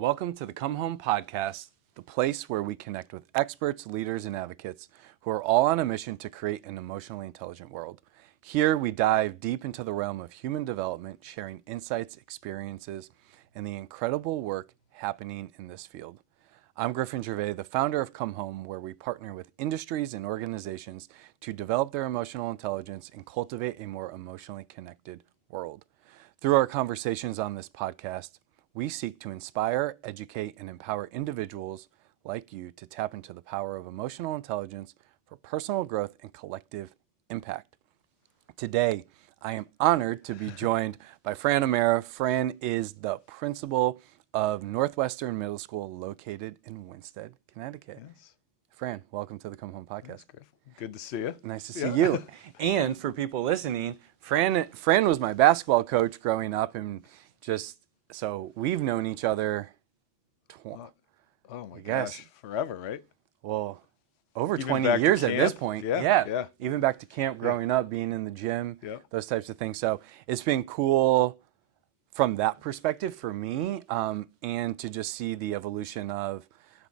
Welcome to the Come Home Podcast, the place where we connect with experts, leaders, and advocates who are all on a mission to create an emotionally intelligent world. Here we dive deep into the realm of human development, sharing insights, experiences, and the incredible work happening in this field. I'm Griffin Gervais, the founder of Come Home, where we partner with industries and organizations to develop their emotional intelligence and cultivate a more emotionally connected world. Through our conversations on this podcast, we seek to inspire, educate, and empower individuals like you to tap into the power of emotional intelligence for personal growth and collective impact. Today, I am honored to be joined by Fran Amara. Fran is the principal of Northwestern Middle School located in Winstead, Connecticut. Yes. Fran, welcome to the Come Home Podcast, Griff. Good to see you. Nice to see you. And for people listening, Fran was my basketball coach growing up, and so we've known each other, Oh my gosh, forever, right? well, over Even 20 back to years at this camp? point. Yeah. Even back to camp growing up, being in the gym, Yeah. those types of things. So it's been cool from that perspective for me, and to just see the evolution of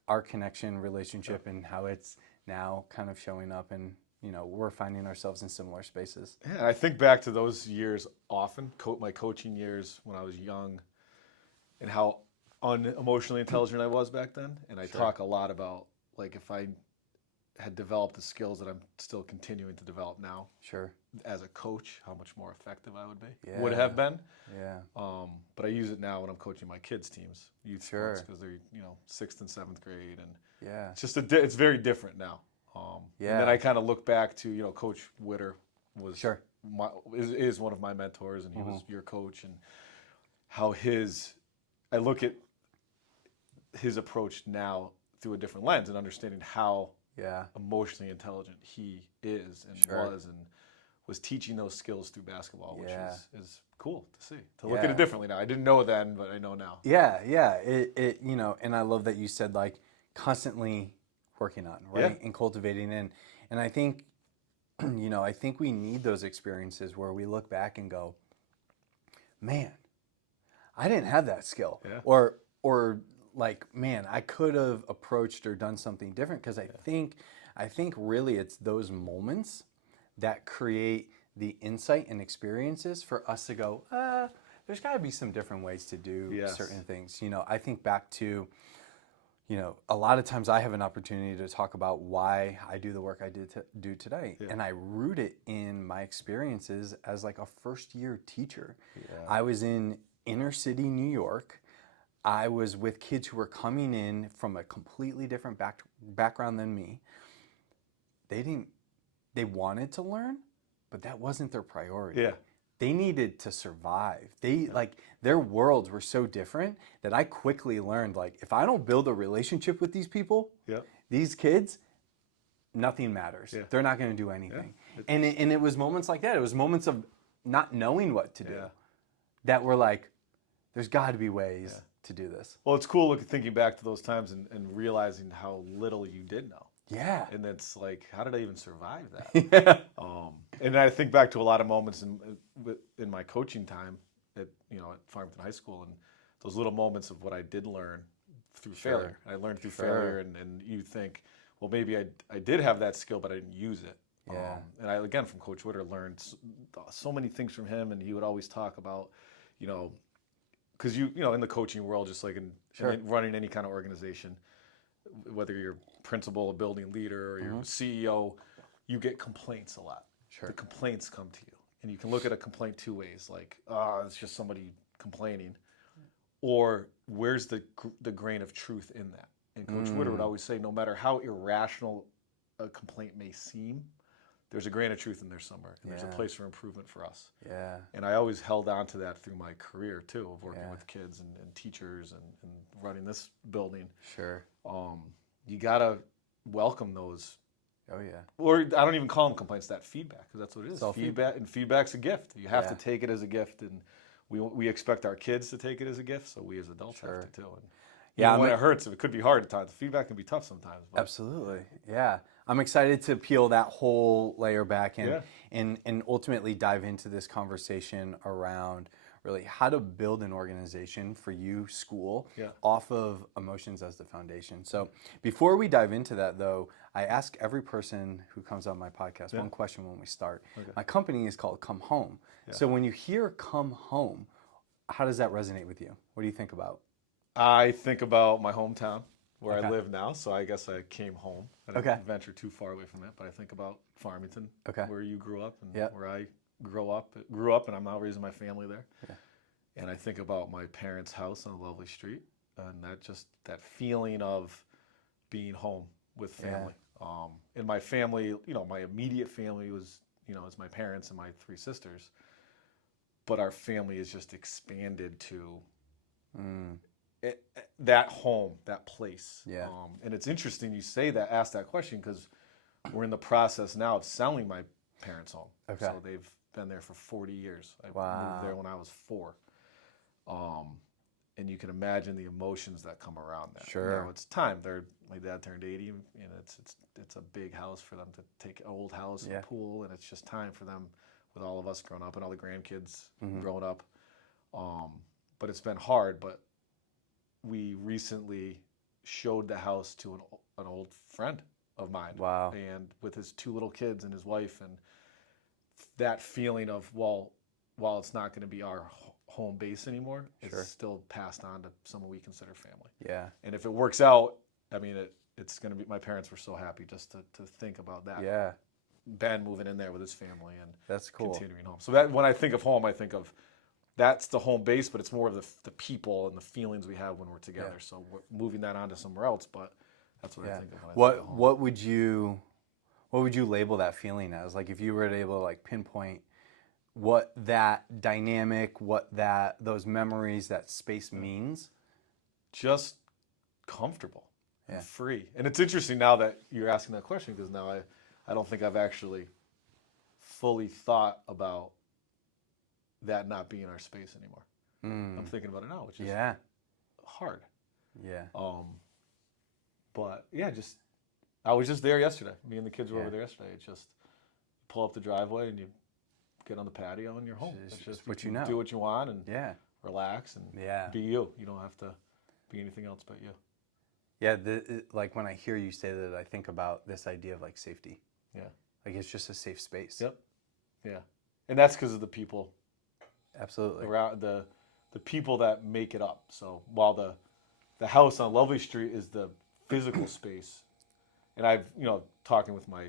our connection relationship and how it's now kind of showing up, and we're finding ourselves in similar spaces. Yeah, I think back to those years often, my coaching years when I was young, and how unemotionally intelligent I was back then. And I talk a lot about, like, if I had developed the skills that I'm still continuing to develop now Sure. as a coach, how much more effective I would be, Yeah. would have been. Yeah. But I use it now when I'm coaching my kids' teams, youth sports, because they're 6th and 7th grade, and Yeah. it's just it's very different now. Yeah. And then I kind of look back to Coach Witter was Sure. is one of my mentors, and he was your coach, and how I look at his approach now through a different lens and understanding how emotionally intelligent he is and was teaching those skills through basketball, which is cool to see, to look at it differently now. I didn't know then, but I know now. Yeah. And I love that you said, like, constantly working on, right? And cultivating. And I think, I think we need those experiences where we look back and go, man, I didn't have that skill. Yeah. Or like, man, I could have approached or done something different. Because I think really it's those moments that create the insight and experiences for us to go, there's got to be some different ways to do certain things. I think back to, a lot of times I have an opportunity to talk about why I do the work I do today. Yeah. And I root it in my experiences as like a first-year teacher. Yeah. I was in inner city New York. I was with kids who were coming in from a completely different background than me. They wanted to learn, but that wasn't their priority. Yeah. They needed to survive. Their worlds were so different that I quickly learned, like, if I don't build a relationship with these people, these kids, nothing matters. Yeah. They're not going to do anything. Yeah. And it was moments like that. It was moments of not knowing what to do that were like, there's got to be ways to do this. Well, it's cool thinking back to those times and realizing how little you did know. Yeah. And it's like, how did I even survive that? And I think back to a lot of moments in my coaching time at Farmington High School, and those little moments of what I did learn through failure. I learned through failure, and you think, well, maybe I did have that skill, but I didn't use it. Yeah. And I, again, from Coach Witter, learned so many things from him, and he would always talk about, because in the coaching world, just like in running any kind of organization, whether you're principal, a building leader, or you're CEO, you get complaints a lot. Sure. The complaints come to you. And you can look at a complaint two ways, like, it's just somebody complaining, or where's the grain of truth in that? And Coach Witter would always say, no matter how irrational a complaint may seem, there's a grain of truth in there somewhere, and there's a place for improvement for us. Yeah. And I always held on to that through my career, too, of working with kids and teachers and running this building. Sure. You got to welcome those. Oh, yeah. Or I don't even call them complaints, that feedback, because that's what it is. Feedback, and feedback's a gift. You have to take it as a gift, and we expect our kids to take it as a gift, so we as adults have to, too. And when it hurts, it could be hard at times. Feedback can be tough sometimes. But. Absolutely, yeah. I'm excited to peel that whole layer back and ultimately dive into this conversation around really how to build an organization for you, school, Yeah. off of emotions as the foundation. So before we dive into that, though, I ask every person who comes on my podcast one question when we start. Okay. My company is called Come Home. Yeah. So when you hear Come Home, how does that resonate with you? What do you think about? I think about my hometown where Okay. I live now, so I guess I came home. I didn't Okay. venture too far away from it, but I think about Farmington, Okay. where you grew up, and Yep. where I grew up, and I'm now raising my family there. Yeah. And I think about my parents' house on a lovely street, and that feeling of being home with family. And my family, my immediate family was, it's my parents and my three sisters, but our family is just expanded to that home, that place. Yeah. And it's interesting you ask that question, because we're in the process now of selling my parents' home. Okay. So they've been there for 40 years. I moved there when I was 4. And you can imagine the emotions that come around that. Sure. It's time. My dad turned 80, and it's a big house for them to take, an old house and a pool, and it's just time for them, with all of us growing up and all the grandkids growing up. But it's been hard. But we recently showed the house to an old friend of mine. Wow. And with his 2 little kids and his wife, and that feeling of, while it's not going to be our home base anymore, it's still passed on to someone we consider family. Yeah. And if it works out, I mean, it's going to be, my parents were so happy just to think about that. Yeah. Ben moving in there with his family and That's cool. continuing home. So that when I think of home, I think of that's the home base, but it's more of the people and the feelings we have when we're together. Yeah. So we're moving that on to somewhere else, but that's what I think of when I think of home. What would you label that feeling as? Like, if you were able to like pinpoint what that dynamic, those memories, that space means? Just comfortable and free. And it's interesting now that you're asking that question, because now I don't think I've actually fully thought about that not being our space anymore. I'm thinking about it now, which is hard. Yeah. But yeah, I was just there yesterday. Me and the kids were over there yesterday. It's just pull up the driveway and you get on the patio and you're home. It's just what you you know. do what you want and relax and Yeah. be you. You don't have to be anything else but you. Yeah, like when I hear you say that, I think about this idea of like safety. Yeah. Like, it's just a safe space. Yep. Yeah. And that's because of the people Absolutely. around, the people that make it up. So while the house on Lovely Street is the physical space, and I've, talking with my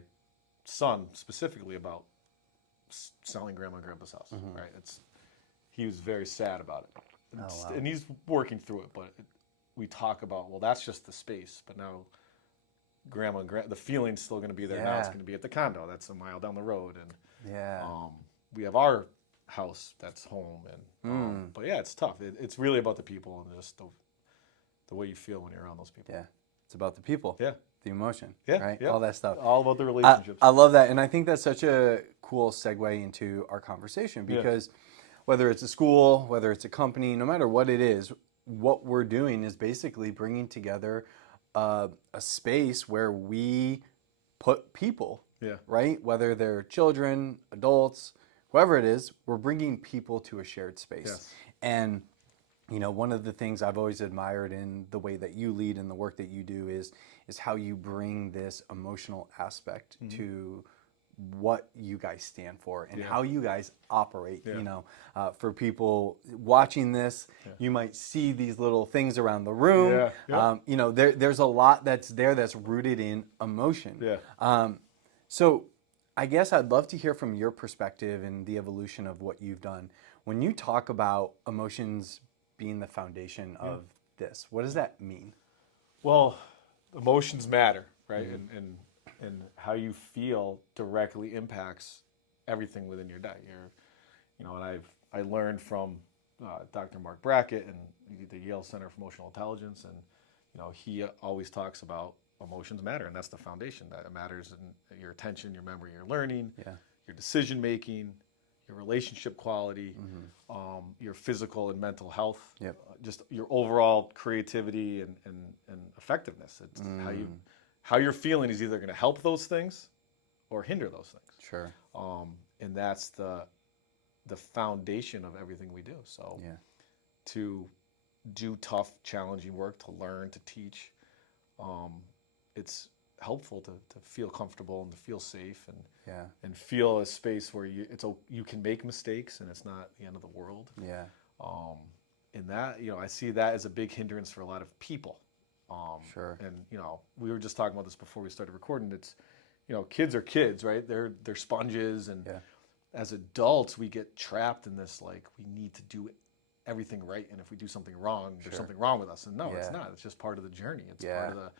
son specifically about selling Grandma and Grandpa's house, right? He was very sad about it. And he's working through it, but we talk about, well, that's just the space, but now Grandma and the feeling's still going to be there. Now it's going to be at the condo that's a mile down the road, and we have our house that's home, and but yeah, it's tough. It's really about the people and just the way you feel when you're around those people. Yeah, it's about the people. Yeah. The emotion. Yeah. Right. Yeah. All that stuff. All about the relationships. I love that, and I think that's such a cool segue into our conversation, because whether it's a school, whether it's a company, no matter what it is, what we're doing is basically bringing together a space where we put people. Yeah. Right. Whether they're children, adults, whoever it is, we're bringing people to a shared space. Yes. And one of the things I've always admired in the way that you lead and the work that you do is how you bring this emotional aspect to what you guys stand for and how you guys operate. Yeah. For people watching this, you might see these little things around the room. There's a lot that's there that's rooted in emotion. Yeah. So I guess I'd love to hear from your perspective and the evolution of what you've done. When you talk about emotions being the foundation of this, what does that mean? Well, emotions matter, right? And how you feel directly impacts everything within your day. And I learned from Dr. Mark Brackett and the Yale Center for Emotional Intelligence, and he always talks about emotions matter, and that's the foundation. That it matters in your attention, your memory, your learning, your decision making, your relationship quality, your physical and mental health, just your overall creativity and effectiveness. It's how you're feeling is either going to help those things or hinder those things. Sure. And that's the foundation of everything we do. So Yeah. to do tough, challenging work, to learn, to teach, it's helpful to feel comfortable and to feel safe Yeah. and feel a space where you can make mistakes and it's not the end of the world. Yeah. And that, I see that as a big hindrance for a lot of people. Sure. And we were just talking about this before we started recording. It's, kids are kids, right? They're sponges, and Yeah. as adults, we get trapped in this, like, we need to do everything right, and if we do something wrong, there's something wrong with us. And no, it's not. It's just part of the journey. It's part of the,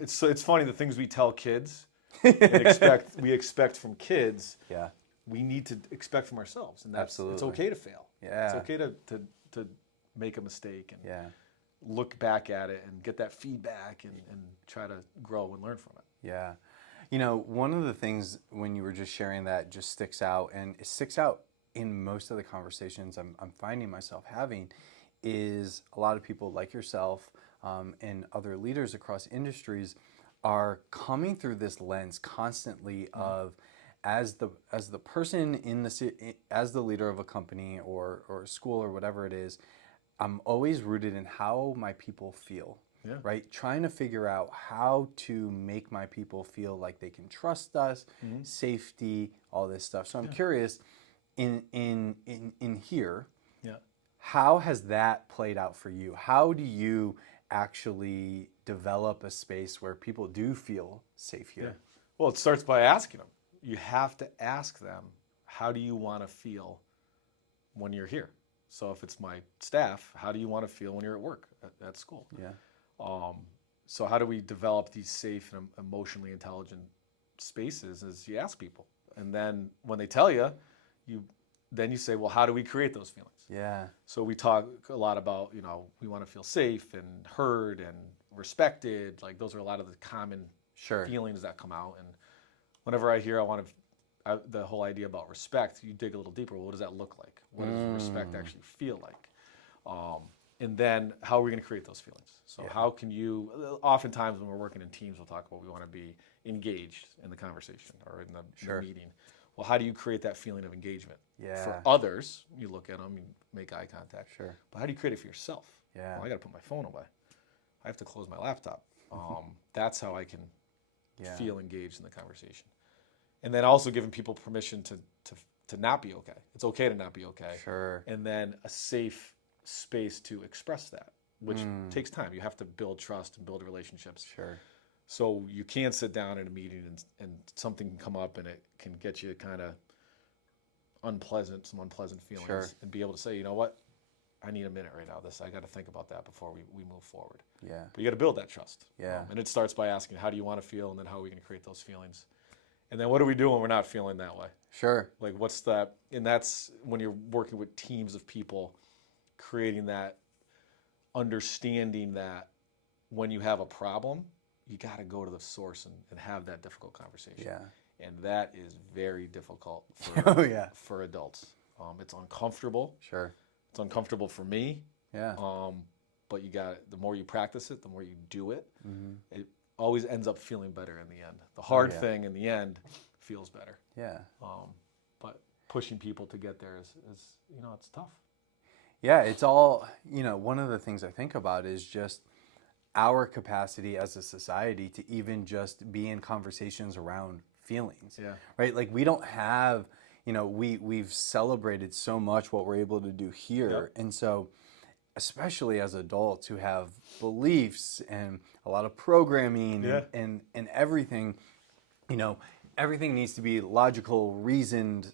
it's funny, the things we tell kids and we expect from kids. Yeah. We need to expect from ourselves, and that's Absolutely. it's okay to fail. Yeah. It's okay to make a mistake and Yeah. look back at it and get that feedback and try to grow and learn from it. Yeah. One of the things when you were just sharing that just sticks out, and it sticks out in most of the conversations I'm finding myself having, is a lot of people like yourself and other leaders across industries are coming through this lens constantly of, as the person as the leader of a company or a school or whatever it is, I'm always rooted in how my people feel. Yeah. Right? Trying to figure out how to make my people feel like they can trust us, safety, all this stuff. So I'm curious, in here, how has that played out for you? How do you actually develop a space where people do feel safe here? Yeah. Well, it starts by asking them. You have to ask them, how do you want to feel when you're here? So if it's my staff, how do you want to feel when you're at work, at school? Yeah. So how do we develop these safe and emotionally intelligent spaces? Is you ask people, and then when they tell you, then you say, well, how do we create those feelings? Yeah. So we talk a lot about, we want to feel safe and heard and respected. Like, those are a lot of the common feelings that come out. And whenever I hear the whole idea about respect, you dig a little deeper. Well, what does that look like? What does respect actually feel like? And then how are we going to create those feelings? So how can you, oftentimes when we're working in teams, we'll talk about we want to be engaged in the conversation or in the meeting. Well, how do you create that feeling of engagement? Yeah. For others, you look at them, you make eye contact. Sure. But how do you create it for yourself? Yeah. Well, I got to put my phone away. I have to close my laptop. That's how I can feel engaged in the conversation. And then also giving people permission to not be okay. It's okay to not be okay. Sure. And then a safe space to express that, which takes time. You have to build trust and build relationships. Sure. So you can't sit down in a meeting and something can come up and it can get you kind of some unpleasant feelings, and be able to say, you know what, I need a minute right now. I got to think about that before we move forward. Yeah. But you got to build that trust. Yeah. And it starts by asking, how do you want to feel? And then how are we going to create those feelings? And then what do we do when we're not feeling that way? Sure. Like, what's that? And that's when you're working with teams of people, creating that understanding that when you have a problem, you got to go to the source and have that difficult conversation. Yeah. And that is very difficult for adults. It's uncomfortable. Sure. It's uncomfortable for me. Yeah. But the more you practice it, the more you do it, it always ends up feeling better in the end. The hard thing in the end feels better. Yeah. But pushing people to get there is it's tough. Yeah, it's all, one of the things I think about is just our capacity as a society to even just be in conversations around feelings. Yeah. Right? Like, we don't have, we've celebrated so much what we're able to do here. Yep. And so, especially as adults who have beliefs and a lot of programming and everything, everything needs to be logical, reasoned,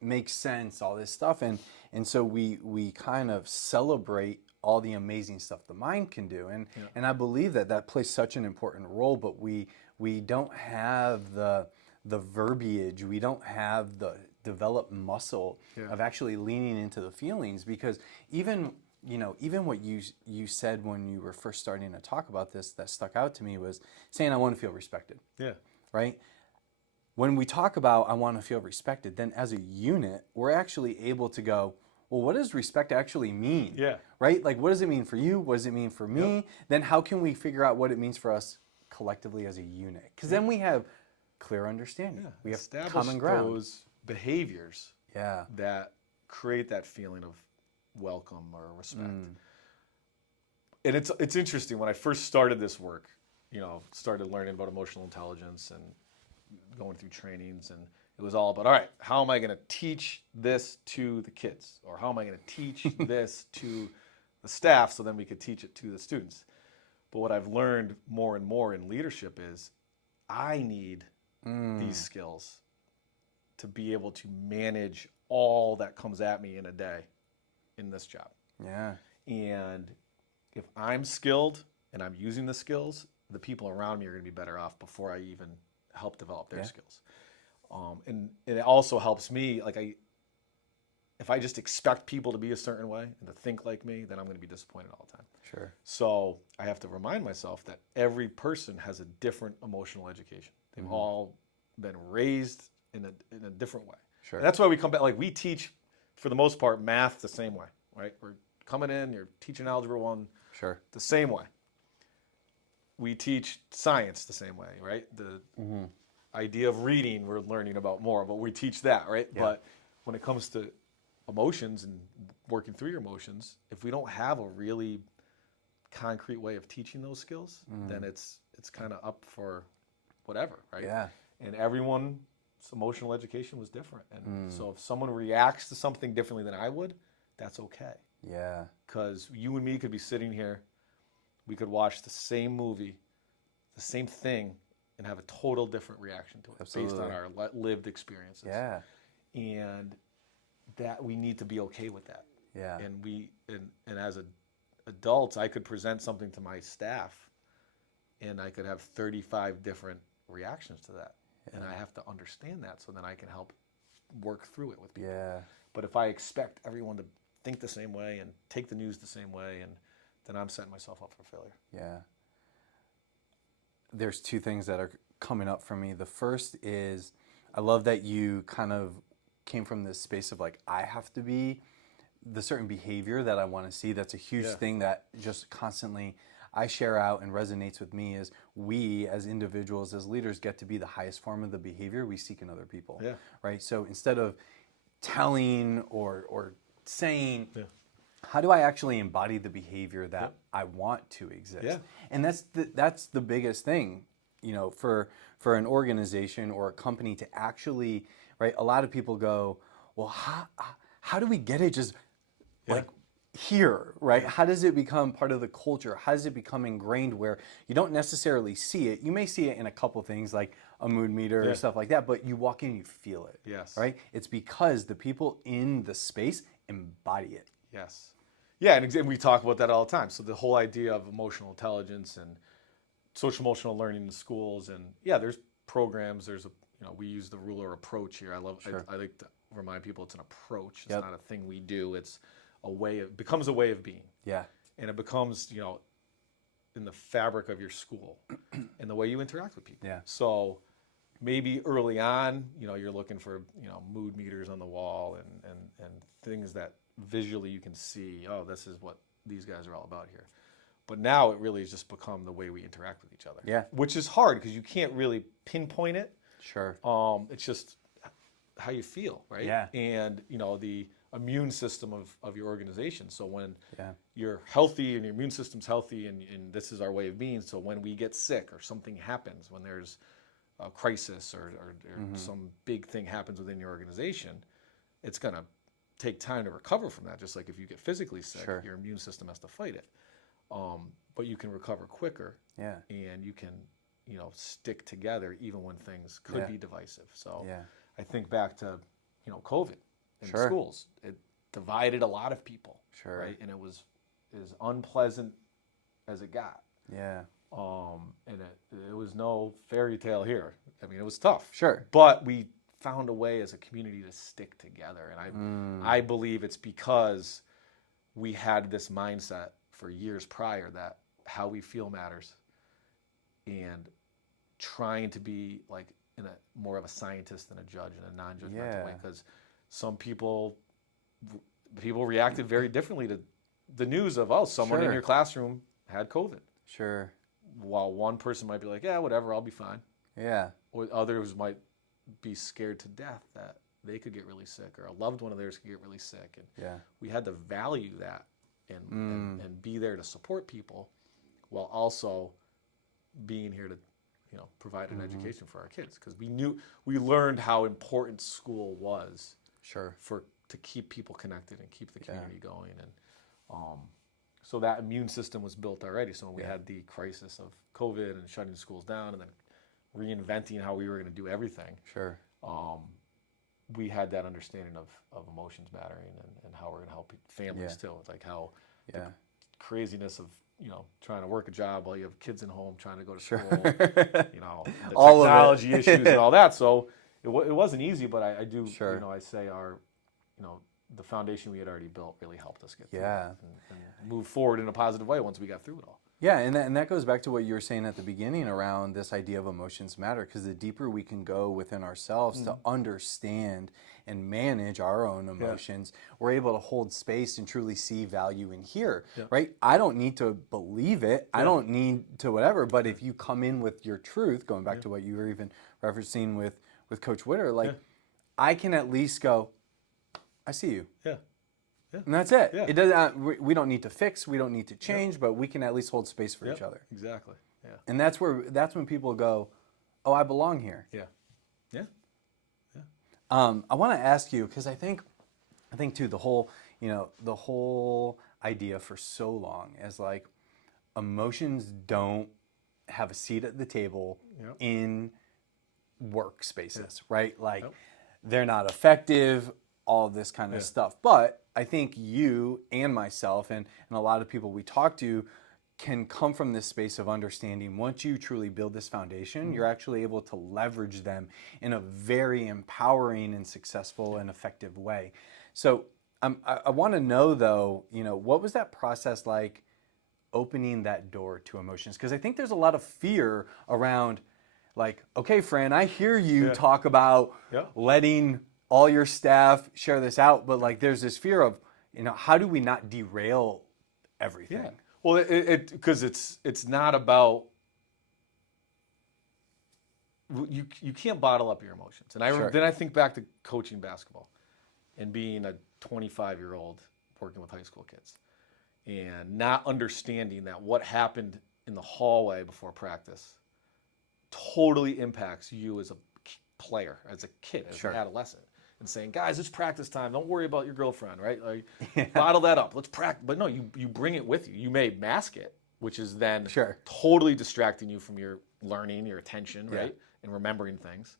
makes sense, all this stuff. And so we kind of celebrate all the amazing stuff the mind can do. And I believe that plays such an important role, but we don't have the verbiage, we don't have the developed muscle of actually leaning into the feelings, because even what you said when you were first starting to talk about this that stuck out to me was saying, I want to feel respected. Yeah. Right? When we talk about I want to feel respected, then as a unit, we're actually able to go, well, what does respect actually mean? Yeah. Right? Like, what does it mean for you? What does it mean for me? Yep. Then how can we figure out what it means for us collectively as a unit? Because then we have clear understanding. Yeah. We have common ground. Those behaviors Yeah. that create that feeling of welcome or respect. And it's interesting, when I first started this work, started learning about emotional intelligence and going through trainings, and it was all about, all right, how am I going to teach this to the kids? Or how am I going to teach this to the staff so then we could teach it to the students? But what I've learned more and more in leadership is I need these skills to be able to manage all that comes at me in a day in this job. Yeah. And if I'm skilled and I'm using the skills, the people around me are going to be better off before I even help develop their skills. And it also helps me, if I just expect people to be a certain way and to think like me, then I'm going to be disappointed all the time. Sure. So I have to remind myself that every person has a different emotional education. They've all been raised in a different way. Sure. And that's why we come back, we teach, for the most part, math the same way, right? We're coming in, you're teaching Algebra 1 Sure. the same way. We teach science the same way, right? The idea of reading we're learning about more, but we teach that, right? Yeah. But when it comes to emotions and working through your emotions, if we don't have a really concrete way of teaching those skills, then it's kind of up for whatever, right? Yeah. And everyone's emotional education was different. And so if someone reacts to something differently than I would, that's okay. Yeah. Because you and me could be sitting here, we could watch the same movie, the same thing, and have a total different reaction to it. Absolutely. Based on our lived experiences. Yeah. And that we need to be okay with that. Yeah. And as adults, I could present something to my staff, and I could have 35 different reactions to that. And I have to understand that so then I can help work through it with people. Yeah. But if I expect everyone to think the same way and take the news the same way, and then I'm setting myself up for failure. Yeah. There's two things that are coming up for me. The first is, I love that you kind of came from this space of I have to be the certain behavior that I want to see. That's a huge thing that just constantly I share out and resonates with me, is we as individuals, as leaders, get to be the highest form of the behavior we seek in other people. Yeah. Right? So instead of telling or saying, how do I actually embody the behavior that I want to exist? Yeah. And that's the biggest thing, for an organization or a company to actually, right? A lot of people go, well, how do we get it just here, right? How does it become part of the culture? How does it become ingrained where you don't necessarily see it? You may see it in a couple things like a mood meter or stuff like that, but you walk in, you feel it. Yes. Right? It's because the people in the space embody it. Yes. Yeah, and we talk about that all the time. So the whole idea of emotional intelligence and social emotional learning in schools, and there's programs. There's we use the ruler approach here. I like to remind people it's an approach. It's not a thing we do. It's becomes a way of being. Yeah. And it becomes in the fabric of your school and the way you interact with people. Yeah. So maybe early on, you're looking for mood meters on the wall and things that visually you can see, oh, this is what these guys are all about here. But now it really has just become the way we interact with each other. Yeah. Which is hard because you can't really pinpoint it. Sure. It's just how you feel, right? Yeah. And the immune system of your organization. So when Yeah. you're healthy and your immune system's healthy, and this is our way of being. So when we get sick or something happens, when there's a crisis or some big thing happens within your organization, it's going to take time to recover from that. Just like if you get physically sick, Sure. your immune system has to fight it. But you can recover quicker. Yeah. And you can, stick together even when things could be divisive. So I think back to, COVID in Sure. schools. It divided a lot of people. Sure. Right. And it was as unpleasant as it got. Yeah. And it was no fairy tale here. I mean, it was tough. Sure. But we found a way as a community to stick together. And I believe it's because we had this mindset for years prior that how we feel matters, and trying to be more of a scientist than a judge in a non-judgmental way. Because some people reacted very differently to the news of, someone in your classroom had COVID. Sure. While one person might be like, yeah, whatever, I'll be fine. Yeah. Or others might be scared to death that they could get really sick, or a loved one of theirs could get really sick. And Yeah. we had to value that and be there to support people while also being here to, provide an education for our kids. Because we learned how important school was Sure. to keep people connected and keep the community going. And so that immune system was built already. So when we had the crisis of COVID and shutting schools down and then reinventing how we were going to do everything, Sure. we had that understanding of emotions mattering and how we're going to help families too. Like how the craziness of, trying to work a job while you have kids in home, trying to go to school, the All technology issues and all that. So it wasn't easy, but I do, I say the foundation we had already built really helped us get through it and move forward in a positive way once we got through it all. Yeah, and that goes back to what you were saying at the beginning around this idea of emotions matter, because the deeper we can go within ourselves to understand and manage our own emotions, we're able to hold space and truly see value in here, right? I don't need to believe it. I don't need to whatever, but if you come in with your truth, going back to what you were even referencing with Coach Witter, like I can at least go, I see you. Yeah. Yeah. And that's it. Yeah. It doesn't. We don't need to fix. We don't need to change. But we can at least hold space for each other. Exactly. Yeah. And that's when people go, "Oh, I belong here." Yeah. Yeah. Yeah. I want to ask you, because I think too, the whole idea for so long as like emotions don't have a seat at the table in workspaces, right? Like they're not effective. All this kind of stuff. But I think you and myself and a lot of people we talk to can come from this space of understanding once you truly build this foundation, you're actually able to leverage them in a very empowering and successful and effective way. So I want to know though, what was that process like opening that door to emotions? Because I think there's a lot of fear around like, okay, Fran, I hear you talk about letting all your staff share this out, but like there's this fear of, how do we not derail everything? Yeah. Well, because it's not about you can't bottle up your emotions. And then I think back to coaching basketball and being a 25-year-old working with high school kids and not understanding that what happened in the hallway before practice totally impacts you as a player, as a kid, as an adolescent. And saying, guys, it's practice time. Don't worry about your girlfriend, right? Like, bottle that up. Let's practice. But no, you bring it with you. You may mask it, which is then totally distracting you from your learning, your attention, right? And remembering things.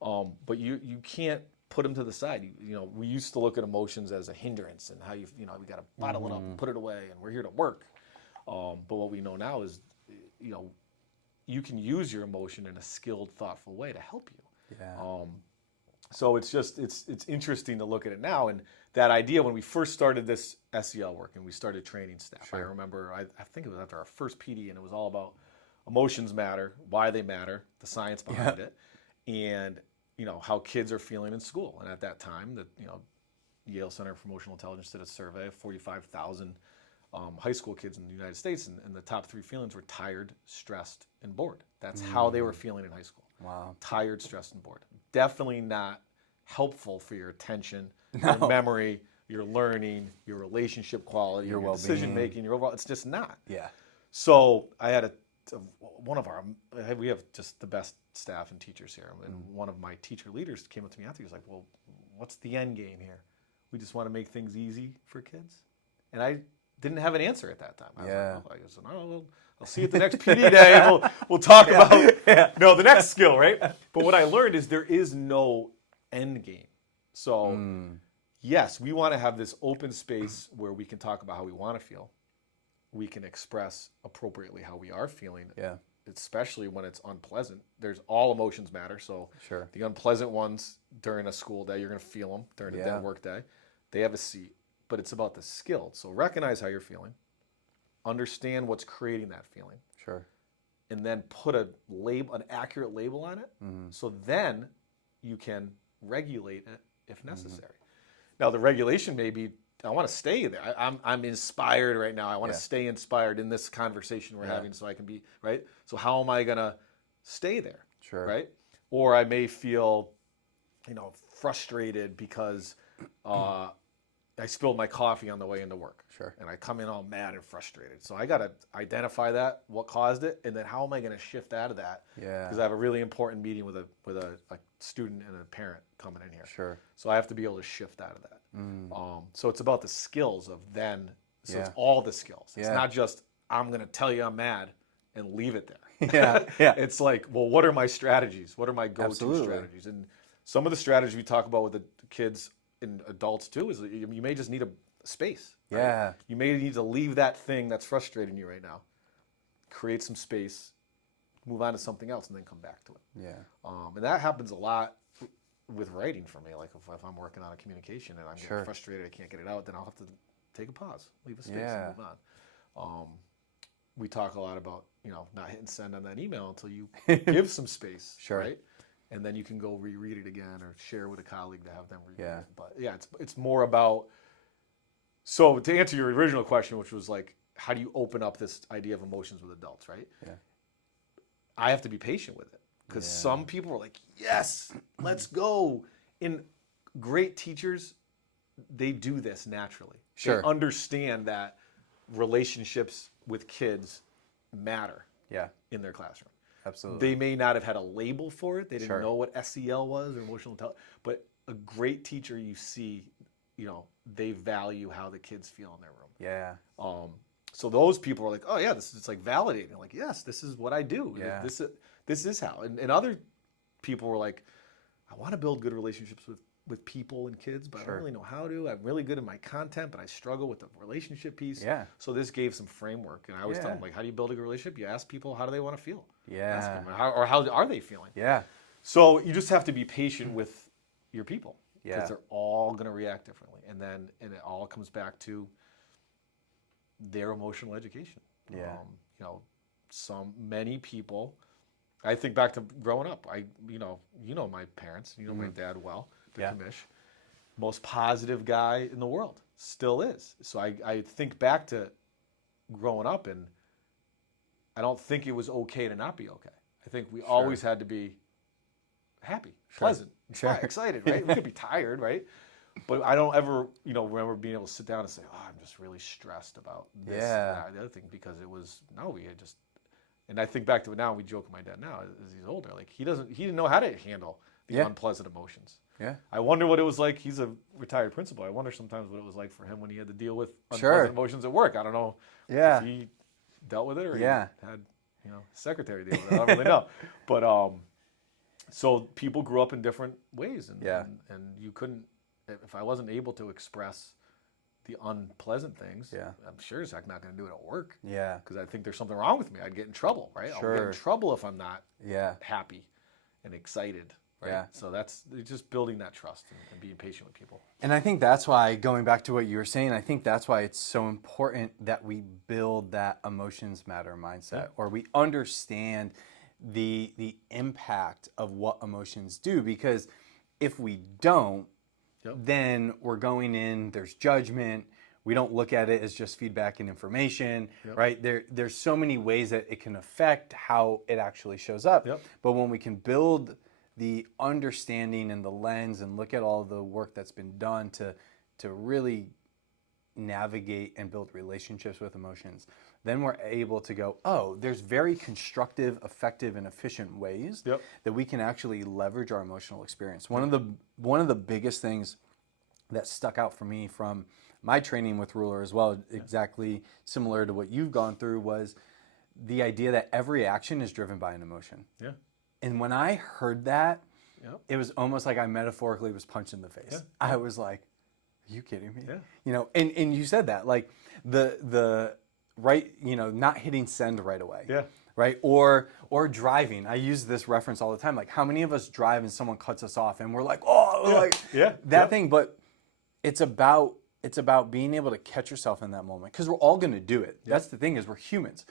But you can't put them to the side. We used to look at emotions as a hindrance and how we got to bottle it up and put it away, and we're here to work. But what we know now is, you can use your emotion in a skilled, thoughtful way to help you. Yeah. So it's interesting to look at it now, and that idea when we first started this SEL work and we started training staff. I remember I think it was after our first PD, and it was all about emotions matter, why they matter, the science behind it, and how kids are feeling in school. And at that time, the Yale Center for Emotional Intelligence did a survey of 45,000 high school kids in the United States, and the top 3 feelings were tired, stressed, and bored. That's how they were feeling in high school. Wow. Tired, stressed, and bored. Definitely not helpful for your attention, your memory, your learning, your relationship quality, your decision making, your overall. It's just not. Yeah. So I had we have just the best staff and teachers here, and one of my teacher leaders came up to me after. He was like, "Well, what's the end game here? We just want to make things easy for kids," and I didn't have an answer at that time. I was like, I don't know. I'll see you at the next PD day, and we'll talk about the next skill, right? But what I learned is there is no end game. So yes, we want to have this open space where we can talk about how we want to feel. We can express appropriately how we are feeling, especially when it's unpleasant. There's all emotions matter. So the unpleasant ones during a school day, you're going to feel them during a work day. They have a seat, but it's about the skill. So recognize how you're feeling. Understand what's creating that feeling. And then put an accurate label on it. So then you can regulate it if necessary. Now the regulation may be, I want to stay there. I'm inspired right now. I want to stay inspired in this conversation we're having so I can be, right? So how am I going to stay there? Right? Or I may feel frustrated because I spilled my coffee on the way into work. Sure. And I come in all mad and frustrated. So I got to identify that, what caused it, and then how am I going to shift out of that? Yeah. Because I have a really important meeting with a student and a parent coming in here. Sure. So I have to be able to shift out of that. So it's about the skills of then. So it's Yeah. all the skills. It's Yeah. not just I'm going to tell you I'm mad and leave it there. Yeah. Yeah. It's like, well, what are my strategies? What are my go-to Absolutely. strategies? And some of the strategies we talk about with the kids and adults too is that you may just need a space. Right? Yeah. You may need to leave that thing that's frustrating you right now, create some space, move on to something else, and then come back to it. Yeah. And that happens a lot with writing for me. Like if I'm working on a communication and I'm Sure. getting frustrated, I can't get it out, then I'll have to take a pause, leave a space, Yeah. and move on. We talk a lot about not hitting send on that email until you give some space, Sure. right? And then you can go reread it again or share with a colleague to have them reread Yeah. it. But yeah, it's more about. So to answer your original question, which was like, how do you open up this idea of emotions with adults, right? Yeah. I have to be patient with it because Yeah. some people are like, yes, let's go. And great teachers, they do this naturally. Sure. They understand that relationships with kids matter Yeah. in their classroom. Absolutely. They may not have had a label for it. They didn't Sure. know what SEL was or emotional intelligence. But a great teacher, you see, they value how the kids feel in their room. Yeah. So those people are like, oh yeah, this is like validating. Like, yes, this is what I do. Yeah. This is how. And other people were like, I want to build good relationships with people and kids, but I Sure. don't really know how to. I'm really good in my content, but I struggle with the relationship piece. Yeah. So this gave some framework. And I always tell Yeah. them, like, how do you build a good relationship? You ask people, how do they want to feel? Yeah. Ask them, how are they feeling? Yeah. So you just have to be patient with your people because Yeah. they're all going to react differently. And it all comes back to their emotional education. Yeah. Many people, I think back to growing up. My parents, my dad well, Yeah. Kamish, most positive guy in the world, still is. So I think back to growing up, and I don't think it was okay to not be okay. I think we always had to be happy, pleasant, excited, right? We could be tired, right? But I don't ever, remember being able to sit down and say, "Oh, I'm just really stressed about this, that, the other thing," because we had just. And I think back to it now. We joke with my dad now as he's older, like he didn't know how to handle the unpleasant emotions. Yeah. I wonder what it was like. He's a retired principal. I wonder sometimes what it was like for him when he had to deal with unpleasant emotions at work. I don't know if he dealt with it or he had secretary deal with it. I don't really know. But so people grew up in different ways, and you couldn't. If I wasn't able to express the unpleasant things, I'm sure as heck not going to do it at work. Yeah. Because I think there's something wrong with me. I'd get in trouble, right? I'll get in trouble if I'm not happy and excited, right? Yeah. So it's just building that trust and being patient with people. And I think that's why, going back to what you were saying, I think that's why it's so important that we build that emotions matter mindset, or we understand the impact of what emotions do. Because if we don't, then we're going in, there's judgment. We don't look at it as just feedback and information, right? There's so many ways that it can affect how it actually shows up. But when we can build the understanding and the lens and look at all the work that's been done to really navigate and build relationships with emotions, then we're able to go, oh, there's very constructive, effective, and efficient ways that we can actually leverage our emotional experience. One of the biggest things that stuck out for me from my training with Ruler as well, exactly similar to what you've gone through, was the idea that every action is driven by an emotion. Yeah. And when I heard that, it was almost like I metaphorically was punched in the face. I was like, are you kidding me? And you said that, like the right, not hitting send right away. Right? Or driving. I use this reference all the time. Like, how many of us drive and someone cuts us off and we're like, oh, that thing. But it's about being able to catch yourself in that moment, because we're all going to do it. That's the thing, is we're humans.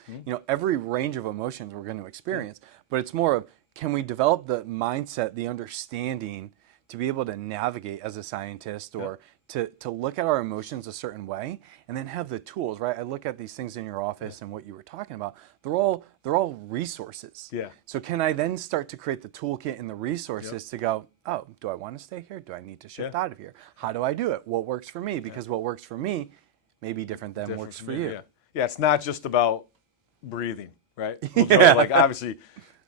Every range of emotions we're going to experience, but it's more of, can we develop the mindset, the understanding to be able to navigate as a scientist or to look at our emotions a certain way and then have the tools, right? I look at these things in your office and what you were talking about, they're all resources. Yeah. So can I then start to create the toolkit and the resources to go, oh, do I want to stay here? Do I need to shift out of here? How do I do it? What works for me? Because what works for me may be different than works for you. Yeah, it's not just about breathing, right? Like obviously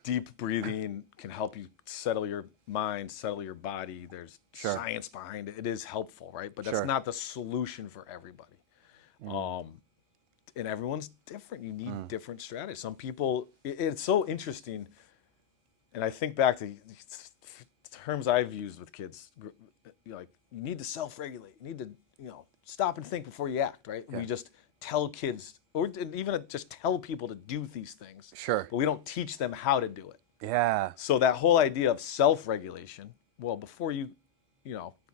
deep breathing can help you settle your mind, settle your body. There's science behind it. It is helpful, right? But that's not the solution for everybody. And everyone's different. You need different strategies. Some people, it's so interesting. And I think back to terms I've used with kids, like you need to self-regulate. You need to, stop and think before you act, right? We just tell kids, or even just tell people to do these things. Sure. But we don't teach them how to do it. Yeah. So that whole idea of self-regulation, well, before you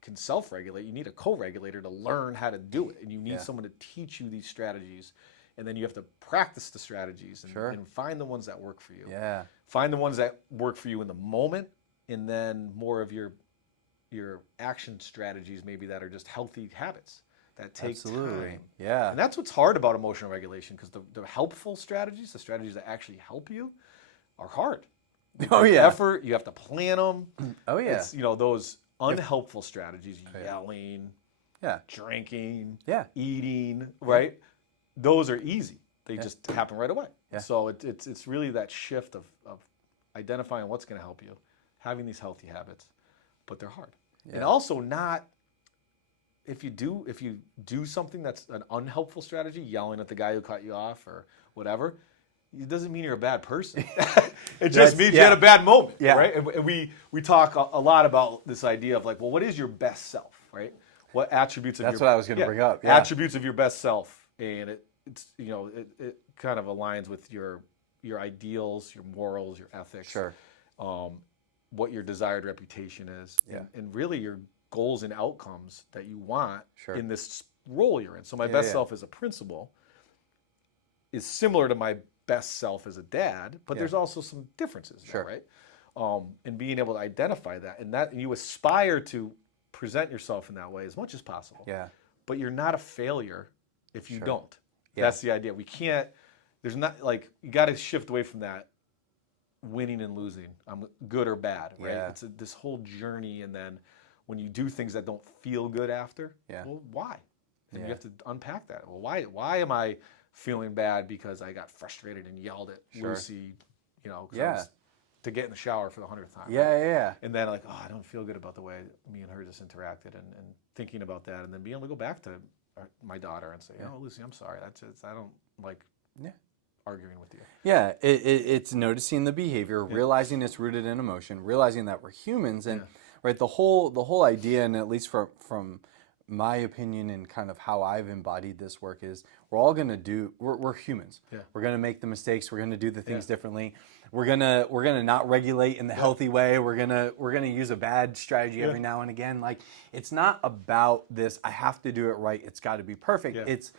can self-regulate, you need a co-regulator to learn how to do it. And you need someone to teach you these strategies. And then you have to practice the strategies and find the ones that work for you. Yeah. Find the ones that work for you in the moment, and then more of your action strategies maybe that are just healthy habits that take time. Yeah. And that's what's hard about emotional regulation, because the helpful strategies, the strategies that actually help you, are hard. Effort, you have to plan them. It's, those unhelpful strategies, yelling, drinking, eating, right? Those are easy. They just happen right away. So it's really that shift of identifying what's going to help you, having these healthy habits, but they're hard. And also not, if you do something that's an unhelpful strategy, yelling at the guy who cut you off or whatever, it doesn't mean you're a bad person. It just means you had a bad moment, right? And we talk a lot about this idea of like, well, what is your best self, right? What attributes of That's what I was going to bring up. Attributes of your best self, and it's it kind of aligns with your ideals, your morals, your ethics. Sure. What your desired reputation is, and really your goals and outcomes that you want in this role you're in. So my best self as a principal is similar to my best self as a dad, but there's also some differences there, right? And being able to identify that, and you aspire to present yourself in that way as much as possible. Yeah. But you're not a failure if you don't. That's the idea. We can't, there's not, like, you got to shift away from that winning and losing. I'm good or bad, right? It's this whole journey, and then when you do things that don't feel good after, well, why? And you have to unpack that. Well, why am I feeling bad because I got frustrated and yelled at Lucy, to get in the shower for the 100th time. Right? And then like, I don't feel good about the way me and her just interacted, and thinking about that, and then being able to go back to my daughter and say, Lucy, I'm sorry. I don't like arguing with you. Yeah, it's noticing the behavior, realizing it's rooted in emotion, realizing that we're humans, and right, the whole idea, and at least from my opinion and kind of how I've embodied this work, is we're humans. We're gonna make the mistakes. We're gonna do the things differently. We're gonna not regulate in the healthy way. We're gonna use a bad strategy every now and again. Like, it's not about this, I have to do it right, it's got to be perfect. It's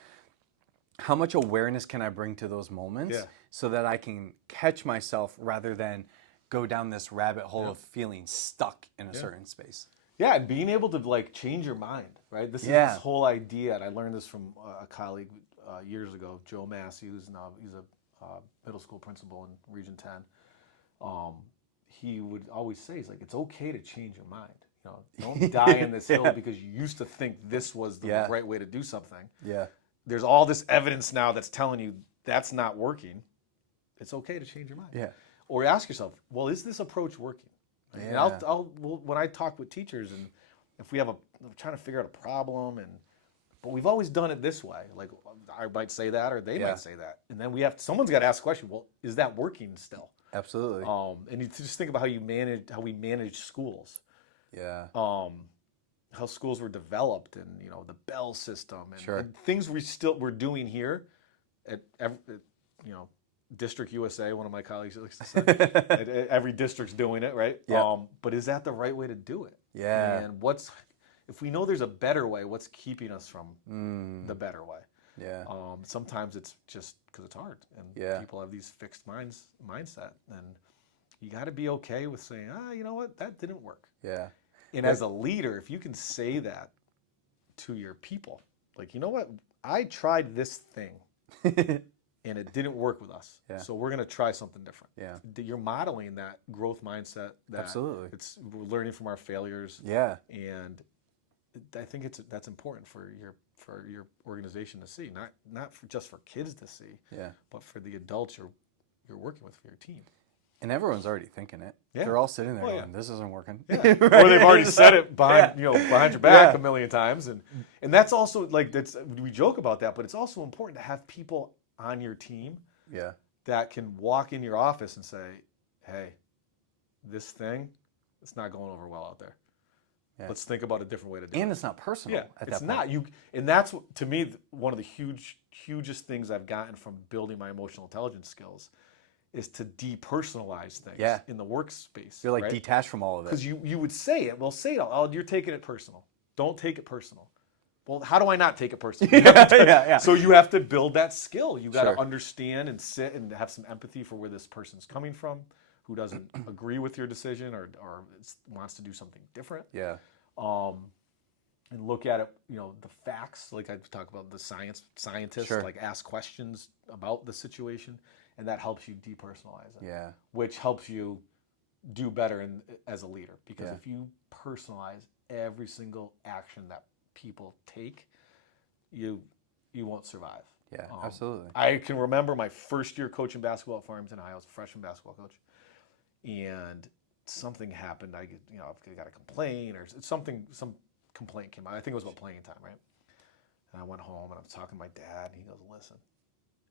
how much awareness can I bring to those moments so that I can catch myself rather than go down this rabbit hole of feeling stuck in a certain space. Yeah, and being able to like change your mind, right? This is this whole idea, and I learned this from a colleague years ago, Joe Massey, he's a middle school principal in Region 10. He would always say, he's like, it's okay to change your mind. Don't die in this hill because you used to think this was the right way to do something. There's all this evidence now that's telling you that's not working. It's okay to change your mind. Or ask yourself, well, is this approach working? And when I talk with teachers, and if we're trying to figure out a problem, but we've always done it this way. Like, I might say that, or they might say that, and then someone's got to ask the question. Well, is that working still? Absolutely. And you just think about how we manage schools. How schools were developed, and the bell system, and things we're doing here at District USA. One of my colleagues likes to say, every district's doing it, right? But is that the right way to do it? And if we know there's a better way, what's keeping us from the better way? Sometimes it's just because it's hard, and people have these fixed mindset, and you got to be okay with saying, you know what, that didn't work. And as a leader, if you can say that to your people, like, you know what, I tried this thing and it didn't work with us. Yeah. So we're going to try something different. Yeah. You're modeling that growth mindset. That Absolutely. We're learning from our failures. Yeah. And I think that's important for your organization to see, not just for kids to see, but for the adults you're working with for your team. And everyone's already thinking it. Yeah. They're all sitting there Oh, going, "This isn't working." Yeah. Or they've already said it behind your back a million times, and that's also like we joke about that, but it's also important to have people on your team that can walk in your office and say, "Hey, this thing, it's not going over well out there. Yeah. Let's think about a different way to do it." And it's not personal. Yeah, at it's that not. point. And that's to me one of the hugest things I've gotten from building my emotional intelligence skills is to depersonalize things in the workspace. You're like detached from all of it. Because you would say it. Well, say it. Oh, you're taking it personal. Don't take it personal. Well, how do I not take it personal? So you have to build that skill. You got to understand and sit and have some empathy for where this person's coming from, who doesn't agree with your decision or wants to do something different. Yeah. And look at it, the facts. Like I talk about the scientists, like ask questions about the situation, and that helps you depersonalize it. Yeah. Which helps you do better as a leader, because if you personalize every single action that people take, you won't survive. Yeah, absolutely. I can remember my first year coaching basketball at Farmington High. I was a freshman basketball coach, and something happened. I got a complaint or some complaint came out. I think it was about playing time, right? And I went home and I was talking to my dad, and he goes, "Listen,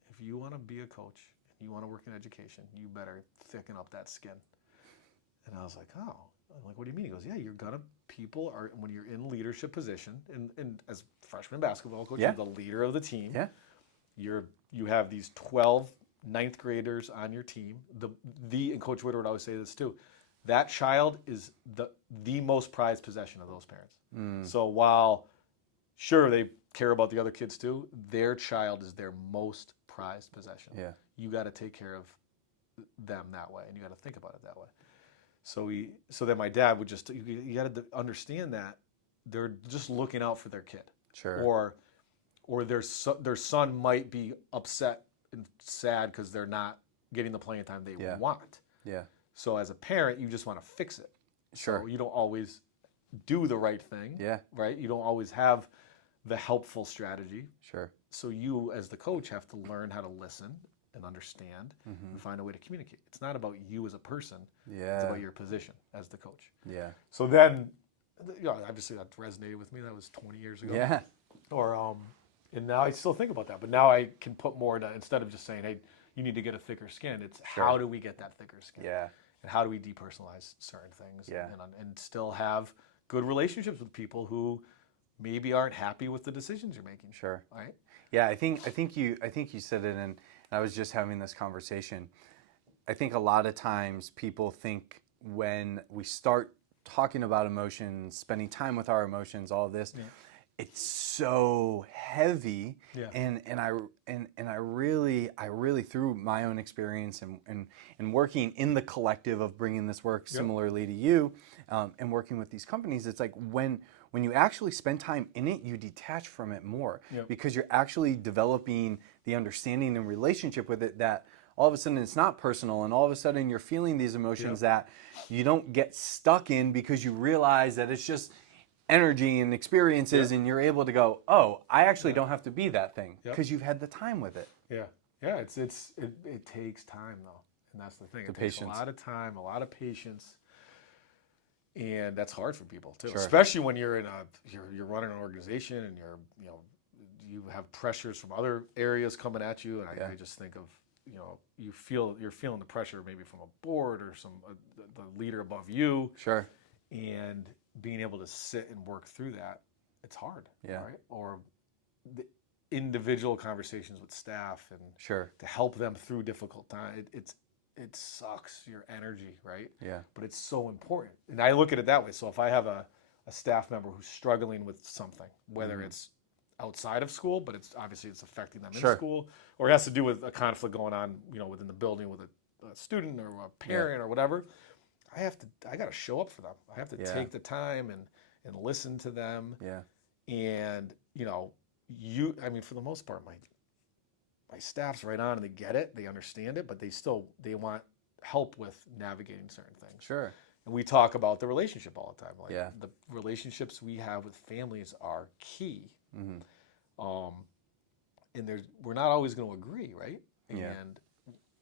if you want to be a coach and you want to work in education, you better thicken up that skin." And I was like, "Oh." I'm like, "What do you mean?" He goes, "Yeah, people are, when you're in leadership position, and as freshman basketball coach, you're the leader of the team. Yeah. You have these 12 ninth graders on your team. And Coach Witter would always say this too. That child is the most prized possession of those parents. So while sure they care about the other kids too, their child is their most prized possession. Yeah. You got to take care of them that way, and you got to think about it that way." So then my dad would you got to understand that they're just looking out for their kid. Sure. Or their son might be upset and sad because they're not getting the playing time they want. Yeah. So as a parent, you just want to fix it. Sure. So you don't always do the right thing. Yeah. Right. You don't always have the helpful strategy. Sure. So you, as the coach, have to learn how to listen and understand and find a way to communicate. It's not about you as a person. Yeah. It's about your position as the coach. Yeah. So then, obviously that resonated with me. That was 20 years ago. Yeah. And now I still think about that, but now I can put more into, instead of just saying, "Hey, you need to get a thicker skin," it's how do we get that thicker skin? Yeah. And how do we depersonalize certain things? Yeah. And still have good relationships with people who maybe aren't happy with the decisions you're making. Sure. Right? Yeah, I think you said it, and I was just having this conversation. I think a lot of times people think when we start talking about emotions, spending time with our emotions, all this, it's so heavy. Yeah. And I really through my own experience and working in the collective of bringing this work similarly to you, and working with these companies, it's like when you actually spend time in it, you detach from it more because you're actually developing the understanding and relationship with it that all of a sudden it's not personal, and all of a sudden you're feeling these emotions that you don't get stuck in because you realize that it's just energy and experiences, and you're able to go, "Oh, I actually don't have to be that thing," because you've had the time with it. Yeah, yeah. It takes time though, and that's the thing. It takes a lot of time, a lot of patience, and that's hard for people too, especially when you're you're running an organization and you have pressures from other areas coming at you, and I just think of you're feeling the pressure maybe from a board or the leader above you. Sure. And being able to sit and work through that, it's hard. Yeah. Right? Or the individual conversations with staff and to help them through difficult time. It sucks your energy, right? Yeah. But it's so important. And I look at it that way. So if I have a staff member who's struggling with something, whether it's outside of school, but it's affecting them in school, or it has to do with a conflict going on, within the building with a student or a parent or whatever, I got to show up for them. I have to take the time and listen to them. Yeah. And, I mean, for the most part, my staff's right on and they get it, they understand it, but they want help with navigating certain things. Sure. And we talk about the relationship all the time. Like Yeah. the relationships we have with families are key. Mm-hmm. And we're not always going to agree, right? Yeah. And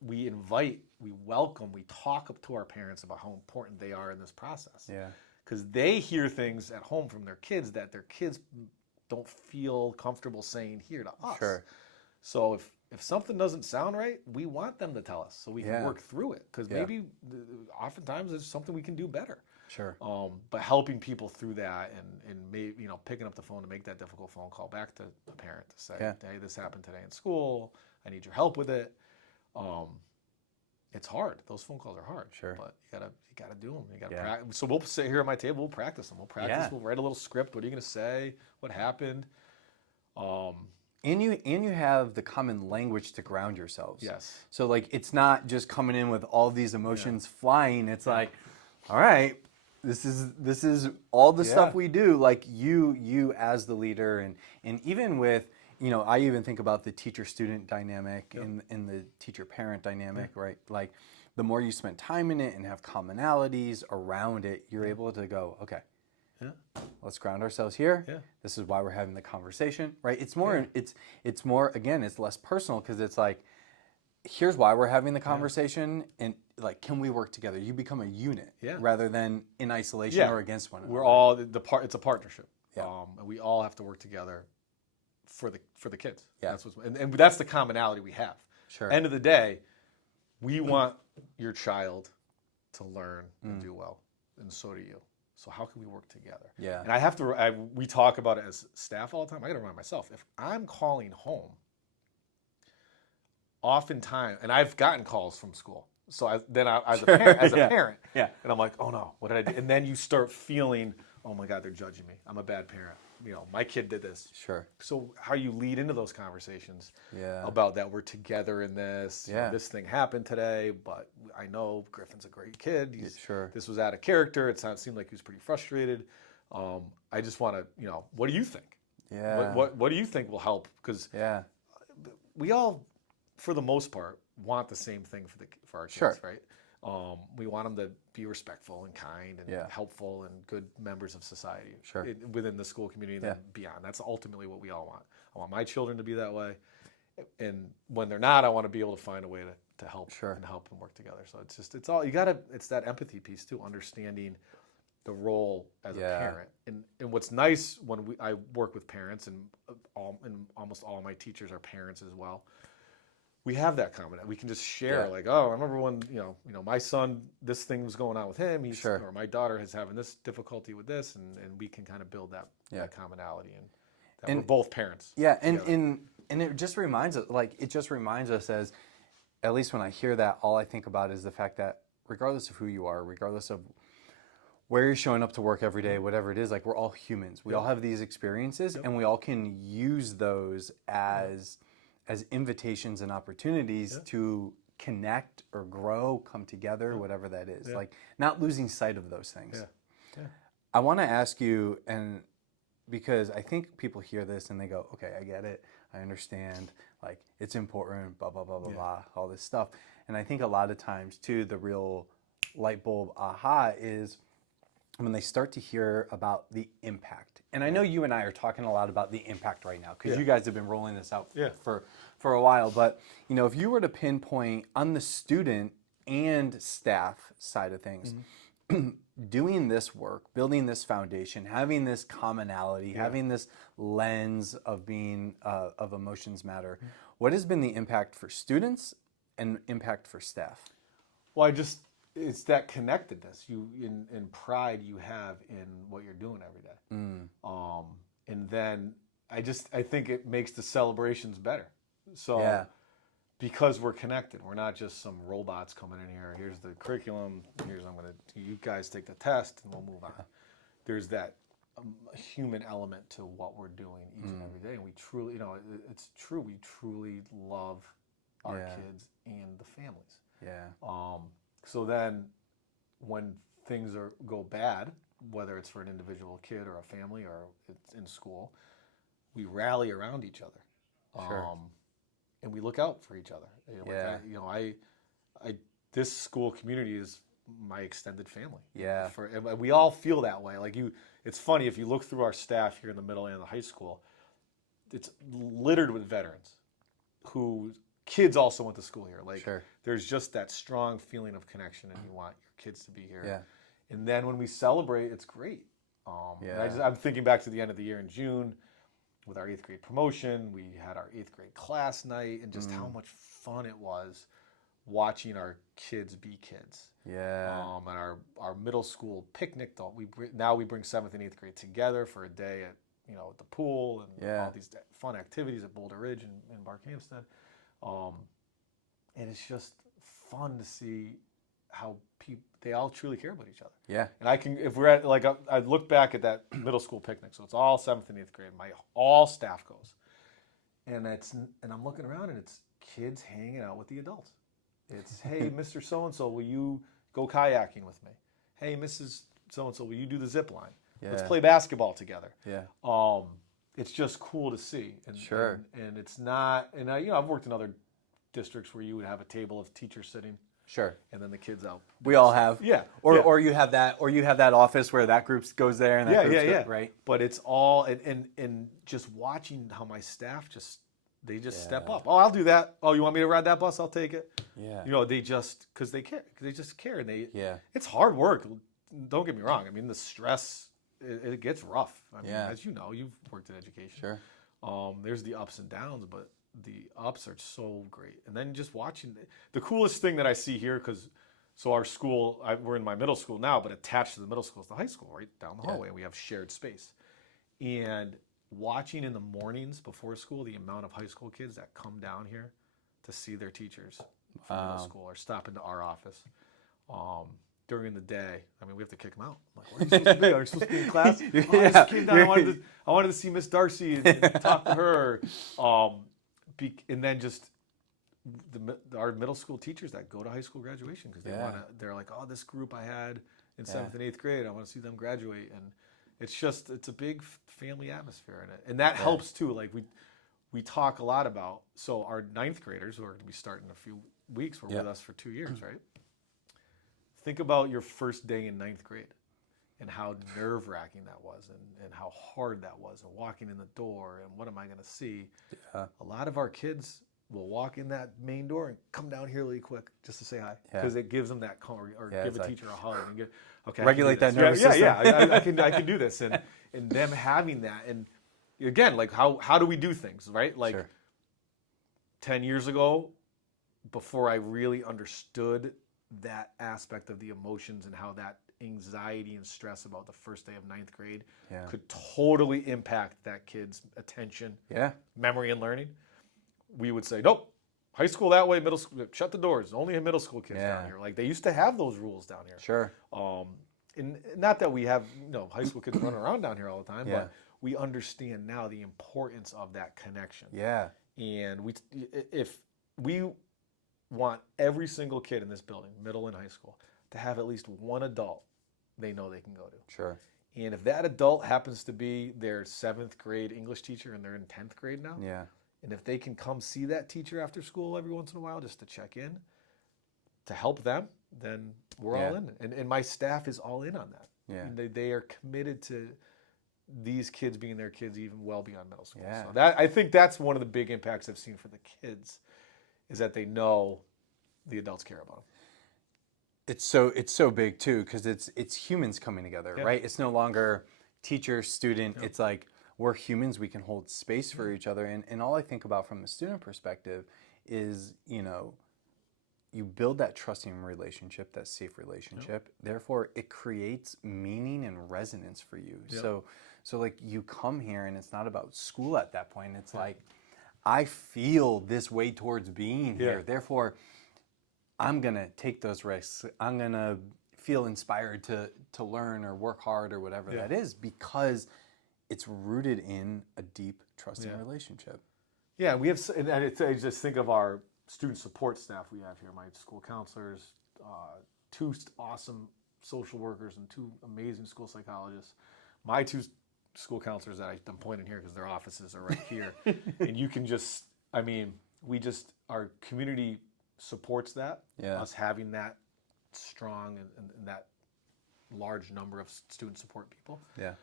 we invite, we welcome, we talk up to our parents about how important they are in this process. Yeah. Because they hear things at home from their kids that their kids don't feel comfortable saying here to us. Sure. So if something doesn't sound right, we want them to tell us so we can work through it. Because maybe oftentimes it's something we can do better. Sure. But helping people through that and maybe, picking up the phone to make that difficult phone call back to a parent to say, hey, this happened today in school. I need your help with it. It's hard. Those phone calls are hard. Sure. But you gotta do them. You gotta practice. So we'll sit here at my table. We'll practice them. We'll practice. We'll write a little script. What are you gonna say? What happened? And you have the common language to ground yourselves. Yes. So like it's not just coming in with all these emotions flying. It's like, all right, this is all the stuff we do. Like you as the leader, and even with, I even think about the teacher-student dynamic and the teacher-parent dynamic, right? Like the more you spend time in it and have commonalities around it, you're able to go, okay, let's ground ourselves here. Yeah. This is why we're having the conversation, right? It's more, it's more, again, it's less personal because it's like, here's why we're having the conversation and like, can we work together? You become a unit rather than in isolation or against one another. We're all it's a partnership. Yeah. And we all have to work together for the kids. Yeah. And that's the commonality we have. Sure. End of the day, we want your child to learn and do well, and so do you. So how can we work together? Yeah. And we talk about it as staff all the time. I got to remind myself, if I'm calling home, oftentimes, and I've gotten calls from school. So as a parent, and I'm like, oh no, what did I do? And then you start feeling, oh my God, they're judging me. I'm a bad parent. My kid did this. Sure. So how you lead into those conversations about that we're together in this. This thing happened today, but I know Griffin's a great kid. This was out of character. It seemed like he was pretty frustrated. I just want to, what do you think? Yeah. What do you think will help? Because we all, for the most part, want the same thing for our kids, right? We want them to be respectful and kind and helpful and good members of society within the school community and then beyond. That's ultimately what we all want. I want my children to be that way. And when they're not, I want to be able to find a way to help and help them work together. So it's that empathy piece too, understanding the role as a parent. And what's nice when I work with parents and almost all my teachers are parents as well. We have that common. We can just share like, oh, I remember when, my son, this thing was going on with him. Or my daughter is having this difficulty with this. And we can kind of build that commonality and we're both parents. Yeah. And it just reminds us as, at least when I hear that, all I think about is the fact that regardless of who you are, regardless of where you're showing up to work every day, whatever it is, like we're all humans. We all have these experiences and we all can use those as invitations and opportunities to connect or grow, come together, whatever that is. Like not losing sight of those things. Yeah. I want to ask you, and because I think people hear this and they go, okay, I get it. I understand. Like it's important, blah, blah, blah, blah, blah, all this stuff. And I think a lot of times too, the real light bulb aha is when they start to hear about the impact. And I know you and I are talking a lot about the impact right now because you guys have been rolling this out for a while. But, if you were to pinpoint on the student and staff side of things, doing this work, building this foundation, having this commonality, having this lens of being, of emotions matter, what has been the impact for students and impact for staff? Well, it's that connectedness and pride you have in what you're doing every day. And then I think it makes the celebrations better. So because we're connected, we're not just some robots coming in here. Here's the curriculum. You guys take the test and we'll move on. There's that human element to what we're doing each and every day. And we truly, it's true. We truly love our kids and the families. Yeah. So then when things go bad, whether it's for an individual kid or a family or it's in school, we rally around each other. Sure. And we look out for each other. This school community is my extended family. Yeah. And we all feel that way. It's funny, if you look through our staff here in the middle and the high school, it's littered with veterans who kids also went to school here. Sure. There's just that strong feeling of connection, and you want your kids to be here. Yeah. And then when we celebrate, it's great. Yeah. I'm thinking back to the end of the year in June with our 8th grade promotion. We had our 8th grade class night, and just how much fun it was watching our kids be kids. Yeah. And our middle school picnic, now we bring 7th and 8th grade together for a day at the pool and all these fun activities at Boulder Ridge and Embark. And it's just fun to see how they all truly care about each other. Yeah. And if we're at, I look back at that middle school picnic, so it's all 7th and 8th grade. All staff goes, and I'm looking around, and it's kids hanging out with the adults. It's, hey, Mr. So-and-so, will you go kayaking with me? Hey, Mrs. So-and-so, will you do the zip line? Yeah. Let's play basketball together. Yeah. It's just cool to see. And, Sure. And it's not, and I've worked in other districts where you would have a table of teachers sitting. Sure. And then the kids out. We all have. Yeah. Or you have that office where that group goes there and that group goes, right? But it's all, and just watching how my staff they step up. Oh, I'll do that. Oh, you want me to ride that bus? I'll take it. Yeah. They just, because they care. They just care. And it's hard work. Don't get me wrong. I mean, the stress, it gets rough. I mean, as you know, you've worked in education. Sure. There's the ups and downs, but the ups are so great. And then just watching the coolest thing that I see here, so our school, we're in my middle school now, but attached to the middle school is the high school, right down the hallway. And we have shared space. And watching in the mornings before school, the amount of high school kids that come down here to see their teachers from middle school or stop into our office. During the day, I mean, we have to kick them out. I'm like, where are you supposed to be? Are you supposed to be in class? I just came down. I wanted to see Miss Darcy and talk to her. And then just our middle school teachers that go to high school graduation because they're like, oh, this group I had in 7th and 8th grade, I want to see them graduate. And it's a big family atmosphere in it. And that helps too. Like we talk a lot about, so our 9th graders who are going to be starting in a few weeks were with us for 2 years, right? Think about your first day in 9th grade and how nerve-wracking that was and how hard that was, and walking in the door and what am I going to see. A lot of our kids will walk in that main door and come down here really quick just to say hi because it gives them that or give a teacher a hug and get regulate that nervous system. I can do this, and them having that. And again, like how do we do things, right? Like 10 years ago, before I really understood that aspect of the emotions and how that anxiety and stress about the first day of 9th grade could totally impact that kid's attention, memory, and learning, we would say, nope, high school that way, middle school, shut the doors, only middle school kids down here. Like they used to have those rules down here. Sure. And not that we have high school kids running around down here all the time, but we understand now the importance of that connection. Yeah. And if we want every single kid in this building, middle and high school, to have at least one adult they know they can go to. Sure. And if that adult happens to be their 7th grade English teacher and they're in 10th grade now, and if they can come see that teacher after school every once in a while just to check in, to help them, then we're all in. And my staff is all in on that. Yeah. And they are committed to these kids being their kids even well beyond middle school. Yeah. So I think that's one of the big impacts I've seen for the kids, is that they know the adults care about them. It's so big too, because it's humans coming together, right? It's no longer teacher, student. It's like we're humans. We can hold space for each other. And all I think about from the student perspective is, you build that trusting relationship, that safe relationship. Therefore, it creates meaning and resonance for you. So like you come here and it's not about school at that point. It's like, I feel this way towards being here. Therefore, I'm going to take those risks. I'm going to feel inspired to learn or work hard or whatever that is, because it's rooted in a deep trusting relationship. Yeah, we have, and I just think of our student support staff we have here, my school counselors, 2 awesome social workers and 2 amazing school psychologists. My 2 school counselors that I'm pointing here because their offices are right here. And you can just, I mean, our community supports that. Yeah. Us having that strong and that large number of student support people. Yeah.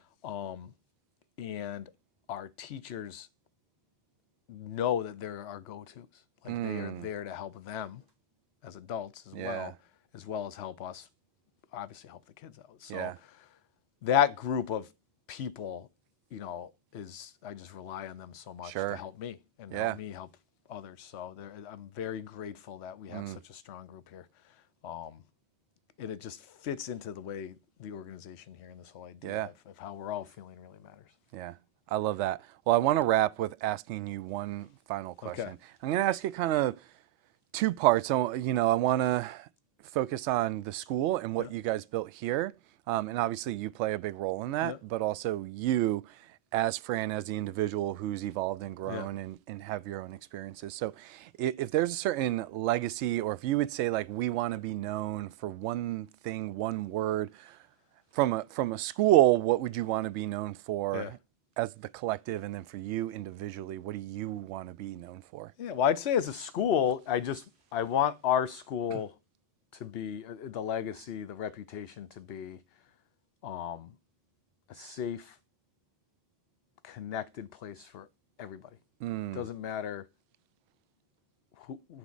And our teachers know that they're our go-tos. Like they are there to help them as adults as well as help us, obviously help the kids out. So that group of people, you know, I just rely on them so much to help me and help me help others. So I'm very grateful that we have such a strong group here. And it just fits into the way the organization here and this whole idea of how we're all feeling really matters. Yeah, I love that. Well, I want to wrap with asking you one final question. Okay. I'm going to ask it kind of 2 parts. So, you know, I want to focus on the school and what you guys built here. And obviously you play a big role in that, but also you as Fran, as the individual who's evolved and grown and have your own experiences. So if there's a certain legacy, or if you would say like, we want to be known for one thing, one word from a school, what would you want to be known for as the collective? And then for you individually, what do you want to be known for? Yeah, well, I'd say as a school, I want our school to be the legacy, the reputation to be a safe, connected place for everybody. It doesn't matter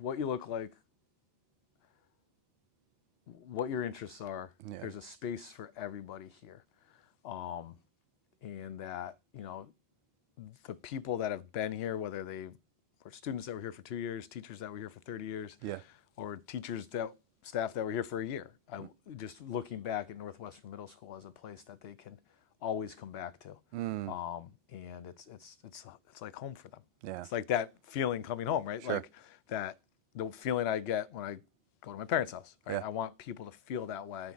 what you look like, what your interests are. There's a space for everybody here. And that, you know, the people that have been here, whether they were students that were here for 2 years, teachers that were here for 30 years, or staff that were here for a year. Just looking back at Northwestern Middle School as a place that they can always come back to, and it's like home for them. Yeah, it's like that feeling coming home, right? Like that the feeling I get when I go to my parents' house. Right? I want people to feel that way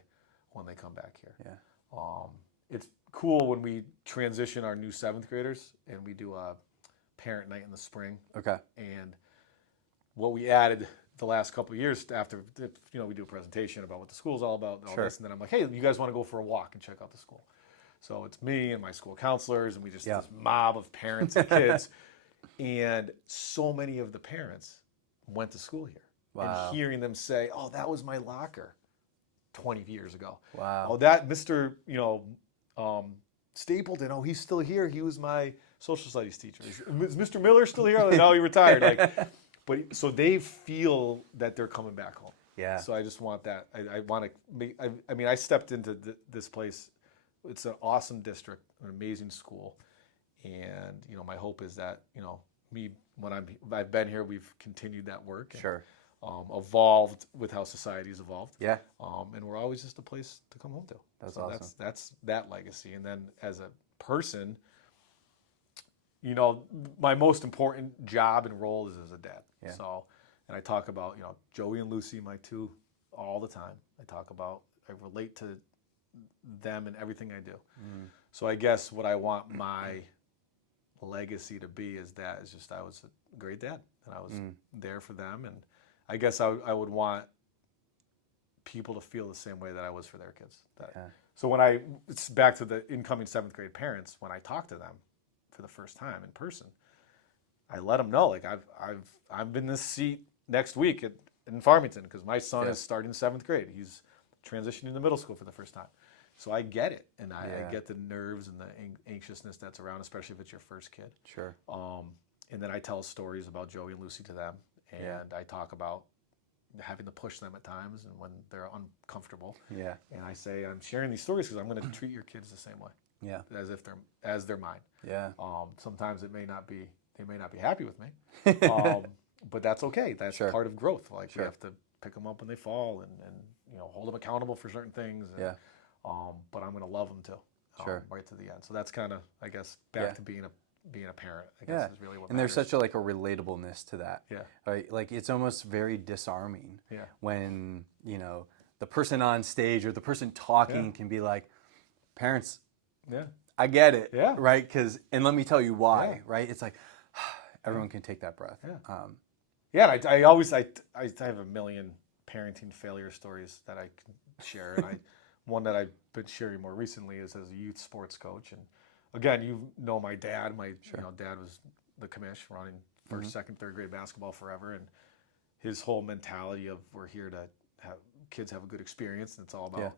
when they come back here. It's cool when we transition our new 7th graders and we do a parent night in the spring. And what we added the last couple of years after, you know, we do a presentation about what the school's all about and all this, and then I'm like, hey, you guys want to go for a walk and check out the school? So it's me and my school counselors, and we just this mob of parents and kids, and so many of the parents went to school here. Wow. And hearing them say, oh, that was my locker 20 years ago. Wow. Oh, that Mr. Stapleton, oh, he's still here. He was my social studies teacher. Is Mr. Miller still here? No, he retired. Like, but so they feel that they're coming back home. Yeah. So I just want that. I want to make. I mean, I stepped into this place. It's an awesome district, an amazing school, and you know, my hope is that when I've been here, we've continued that work. And, evolved with how society's evolved. Yeah. And we're always just a place to come home to. That's awesome. That's that legacy. And then as a person, my most important job and role is as a dad. Yeah. So, and I talk about, Joey and Lucy, my 2, all the time. I relate to them in everything I do. So I guess what I want my legacy to be is just I was a great dad, and I was there for them, and I guess I would want people to feel the same way that I was for their kids. So when it's back to the incoming 7th grade parents, when I talk to them for the first time in person, I let them know, like, I'm in this seat next week in Farmington because my son is starting 7th grade. He's transitioning to middle school for the first time. So I get it, and I get the nerves and the anxiousness that's around, especially if it's your first kid. Sure. And then I tell stories about Joey and Lucy to them. And I talk about having to push them at times and when they're uncomfortable. Yeah. And I say, I'm sharing these stories because I'm going to treat your kids the same way. Yeah. As they're mine. Yeah. Sometimes they may not be happy with me. But that's okay. That's part of growth. Like we have to pick them up when they fall and hold them accountable for certain things. And, but I'm going to love them too. Right to the end. So that's kind of, I guess, back to being a parent, I guess, is really what and matters. There's such a relatabiliness to that. Yeah. Right? Like it's almost very disarming when, the person on stage or the person talking can be like, parents, I get it. Yeah. Right? And let me tell you why, right? It's like, everyone can take that breath. Yeah. I always have a million parenting failure stories that I can share. And one that I've been sharing more recently is as a youth sports coach. And again, you know my dad. My dad was the commish running first, second, third grade basketball forever, and his whole mentality of we're here to have kids have a good experience, and it's all about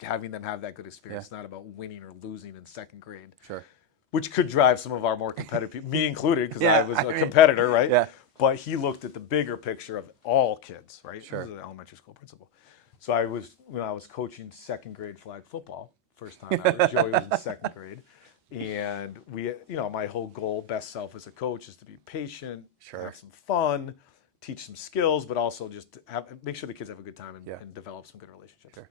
having them have that good experience. It's not about winning or losing in second grade. Sure. Which could drive some of our more competitive people, me included, because I was a competitor, right? Yeah. But he looked at the bigger picture of all kids, right? Sure. He was an elementary school principal. So when I was coaching second grade flag football, first time ever, Joey was in second grade. And we, my whole goal, best self as a coach, is to be patient, have some fun, teach some skills, but also just make sure the kids have a good time and develop some good relationships. Sure.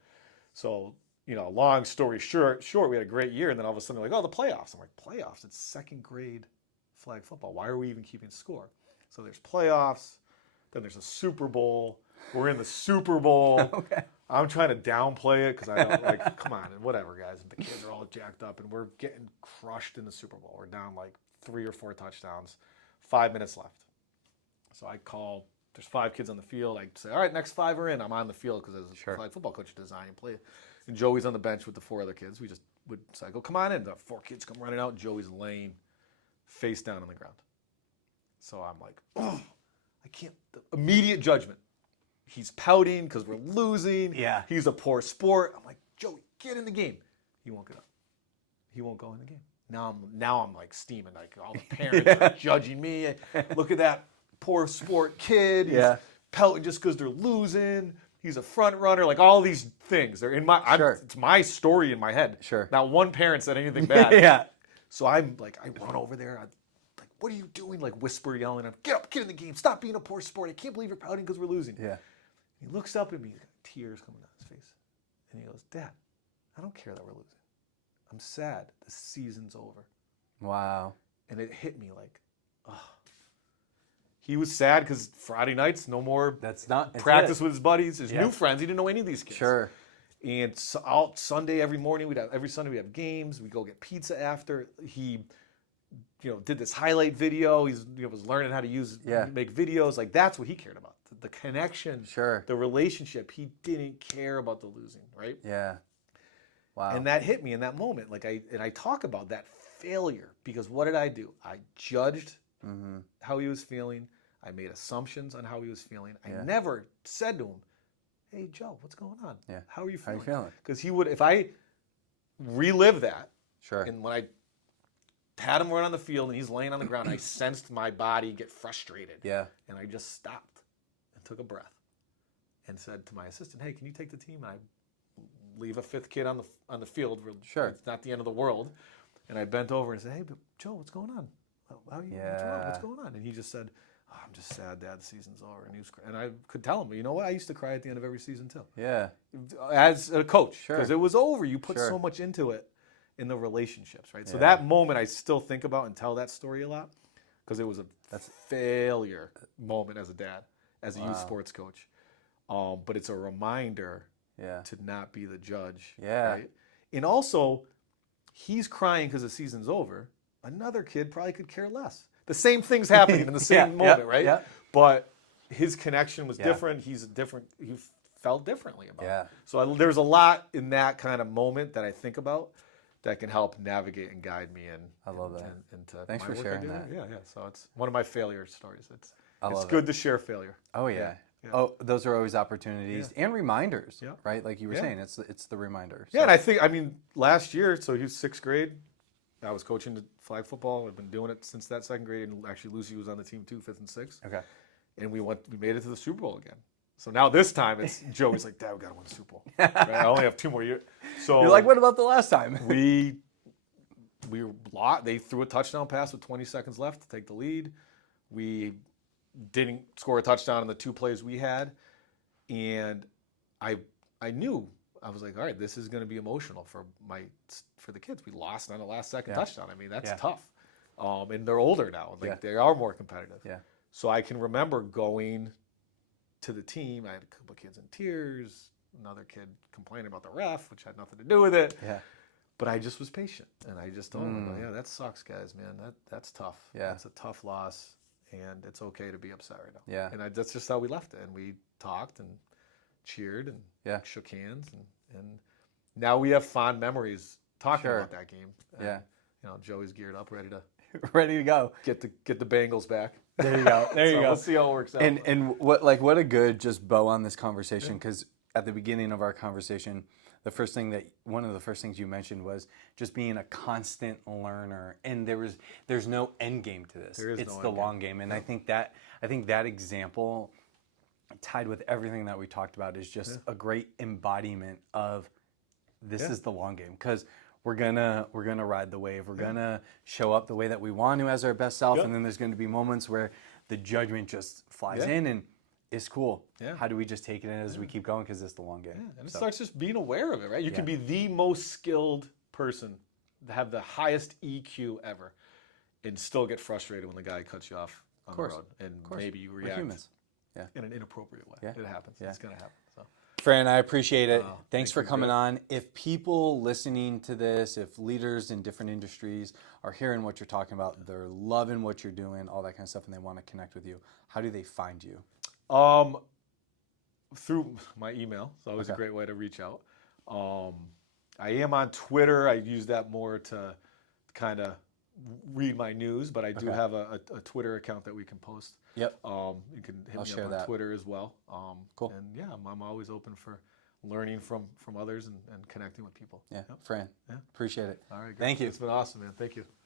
So, long story short, we had a great year, and then all of a sudden they're like, oh, the playoffs. I'm like, playoffs? It's second grade flag football. Why are we even keeping score? So there's playoffs, then there's a Super Bowl. We're in the Super Bowl. Okay. I'm trying to downplay it because I don't come on, and whatever, guys. And the kids are all jacked up, and we're getting crushed in the Super Bowl. We're down like 3 or 4 touchdowns, 5 minutes left. So I call, there's 5 kids on the field. I say, all right, next 5 are in. I'm on the field because as a flag football coach, design and play. And Joey's on the bench with the 4 other kids. We just would cycle, come on in. The 4 kids come running out. Joey's laying face down on the ground. So I'm like, oh, I can't. Immediate judgment. He's pouting because we're losing. Yeah. He's a poor sport. I'm like, Joey, get in the game. He won't get up. He won't go in the game. Now I'm like steaming. Like all the parents are judging me. Look at that poor sport kid. He's pouting just because they're losing. He's a front runner. Like all these things. They're in my. It's my story in my head. Sure. Not one parent said anything bad. Yeah. So I'm like, I run over there. I'm like, what are you doing? Like whisper, yelling. I'm get up, get in the game. Stop being a poor sport. I can't believe you're pouting because we're losing. Yeah. He looks up at me, he's got tears coming down his face. And he goes, Dad, I don't care that we're losing. I'm sad. The season's over. Wow. And it hit me like, oh. He was sad because Friday nights, no more practice with his buddies, his new friends. He didn't know any of these kids. Sure. And so Sunday, every Sunday we'd have games. We'd go get pizza after. He, did this highlight video. He's was learning how to make videos. Like that's what he cared about. The connection, the relationship. He didn't care about the losing, right? Yeah. Wow. And that hit me in that moment. Like I talk about that failure because what did I do? I judged how he was feeling. I made assumptions on how he was feeling. I never said to him, "Hey Joe, what's going on? Yeah. How are you feeling?" Because he would, if I relive that, sure. And when I had him run on the field and he's laying on the ground, I sensed my body get frustrated. Yeah. And I just stopped. Took a breath and said to my assistant, "Hey, can you take the team?" And I leave a 5th kid on the field. Sure, it's not the end of the world. And I bent over and said, "Hey, but Joe, what's going on? How are you? What's going on?" And he just said, "Oh, I'm just sad, Dad. The season's over." And he was crying. And I could tell him, you know what? I used to cry at the end of every season too. Yeah, as a coach, because sure. it was over. You put so much into it in the relationships, right? So that moment, I still think about and tell that story a lot because it was a failure moment as a dad. As a youth sports coach. But it's a reminder to not be the judge. Yeah. Right? And also, he's crying because the season's over. Another kid probably could care less. The same thing's happening in the same moment, right? Yeah. But his connection was different. He felt differently about it. So there's a lot in that kind of moment that I think about that can help navigate and guide me in. I love that. Into Thanks my for work sharing that. Yeah. So it's one of my failure stories. It's love good to share failure. Oh yeah. Oh, those are always opportunities and reminders, right? Like you were saying, it's the reminder. So. Yeah, and I mean, last year, so he was 6th grade. I was coaching the flag football. I've been doing it since that 2nd grade, and actually Lucy was on the team too, 5th and 6th. Okay. And we made it to the Super Bowl again. So now this time it's Joey's like, "Dad, we got to win the Super Bowl." Right? I only have 2 more years. So you're like, "What about the last time?" we they threw a touchdown pass with 20 seconds left to take the lead. We didn't score a touchdown in the 2 plays we had, and I knew, I was like, all right, this is going to be emotional for the kids. We lost on a last second touchdown. I mean, that's tough. And they're older now, like they are more competitive. Yeah. So I can remember going to the team. I had a couple of kids in tears, another kid complaining about the ref, which had nothing to do with it. Yeah. But I just was patient, and I just told them, "Yeah, that sucks, guys, man. That's tough. Yeah. That's a tough loss, and it's okay to be upset right now." Yeah. And that's just how we left it. And we talked and cheered and shook hands, And now we have fond memories talking Sure. about that game. And, Yeah. you know, Joey's geared up, ready to Ready to go. get the Bengals back. There you go. There you So go. we'll see how it works out. And what a good just bow on this conversation, because at the beginning of our conversation, one of the first things you mentioned was just being a constant learner, and there's no end game to this. There is It's no the end long game, and I think that example, tied with everything that we talked about, is just a great embodiment of this is the long game, because we're gonna ride the wave. We're gonna show up the way that we want to as our best self, and then there's going to be moments where the judgment just flies in, and it's cool. Yeah. How do we just take it in as we keep going, because it's the long game. Yeah, and it starts just being aware of it, right? You can be the most skilled person, have the highest EQ ever, and still get frustrated when the guy cuts you off on the road, and maybe you react in an inappropriate way. It happens. It's gonna happen. So. Fran, I appreciate it. Thanks for you, coming Joe. on. If people listening to this, if leaders in different industries are hearing what you're talking about, they're loving what you're doing, all that kind of stuff, and they want to connect with you, how do they find you? Through my email. It's always a great way to reach out. I am on Twitter. I use that more to kind of read my news, but I do have a Twitter account that we can post. Yep. You can hit me up on Twitter as well. Cool. And yeah, I'm always open for learning from others and connecting with people. Fran, appreciate it. All right, great. Thank you. It's been awesome, man. Thank you.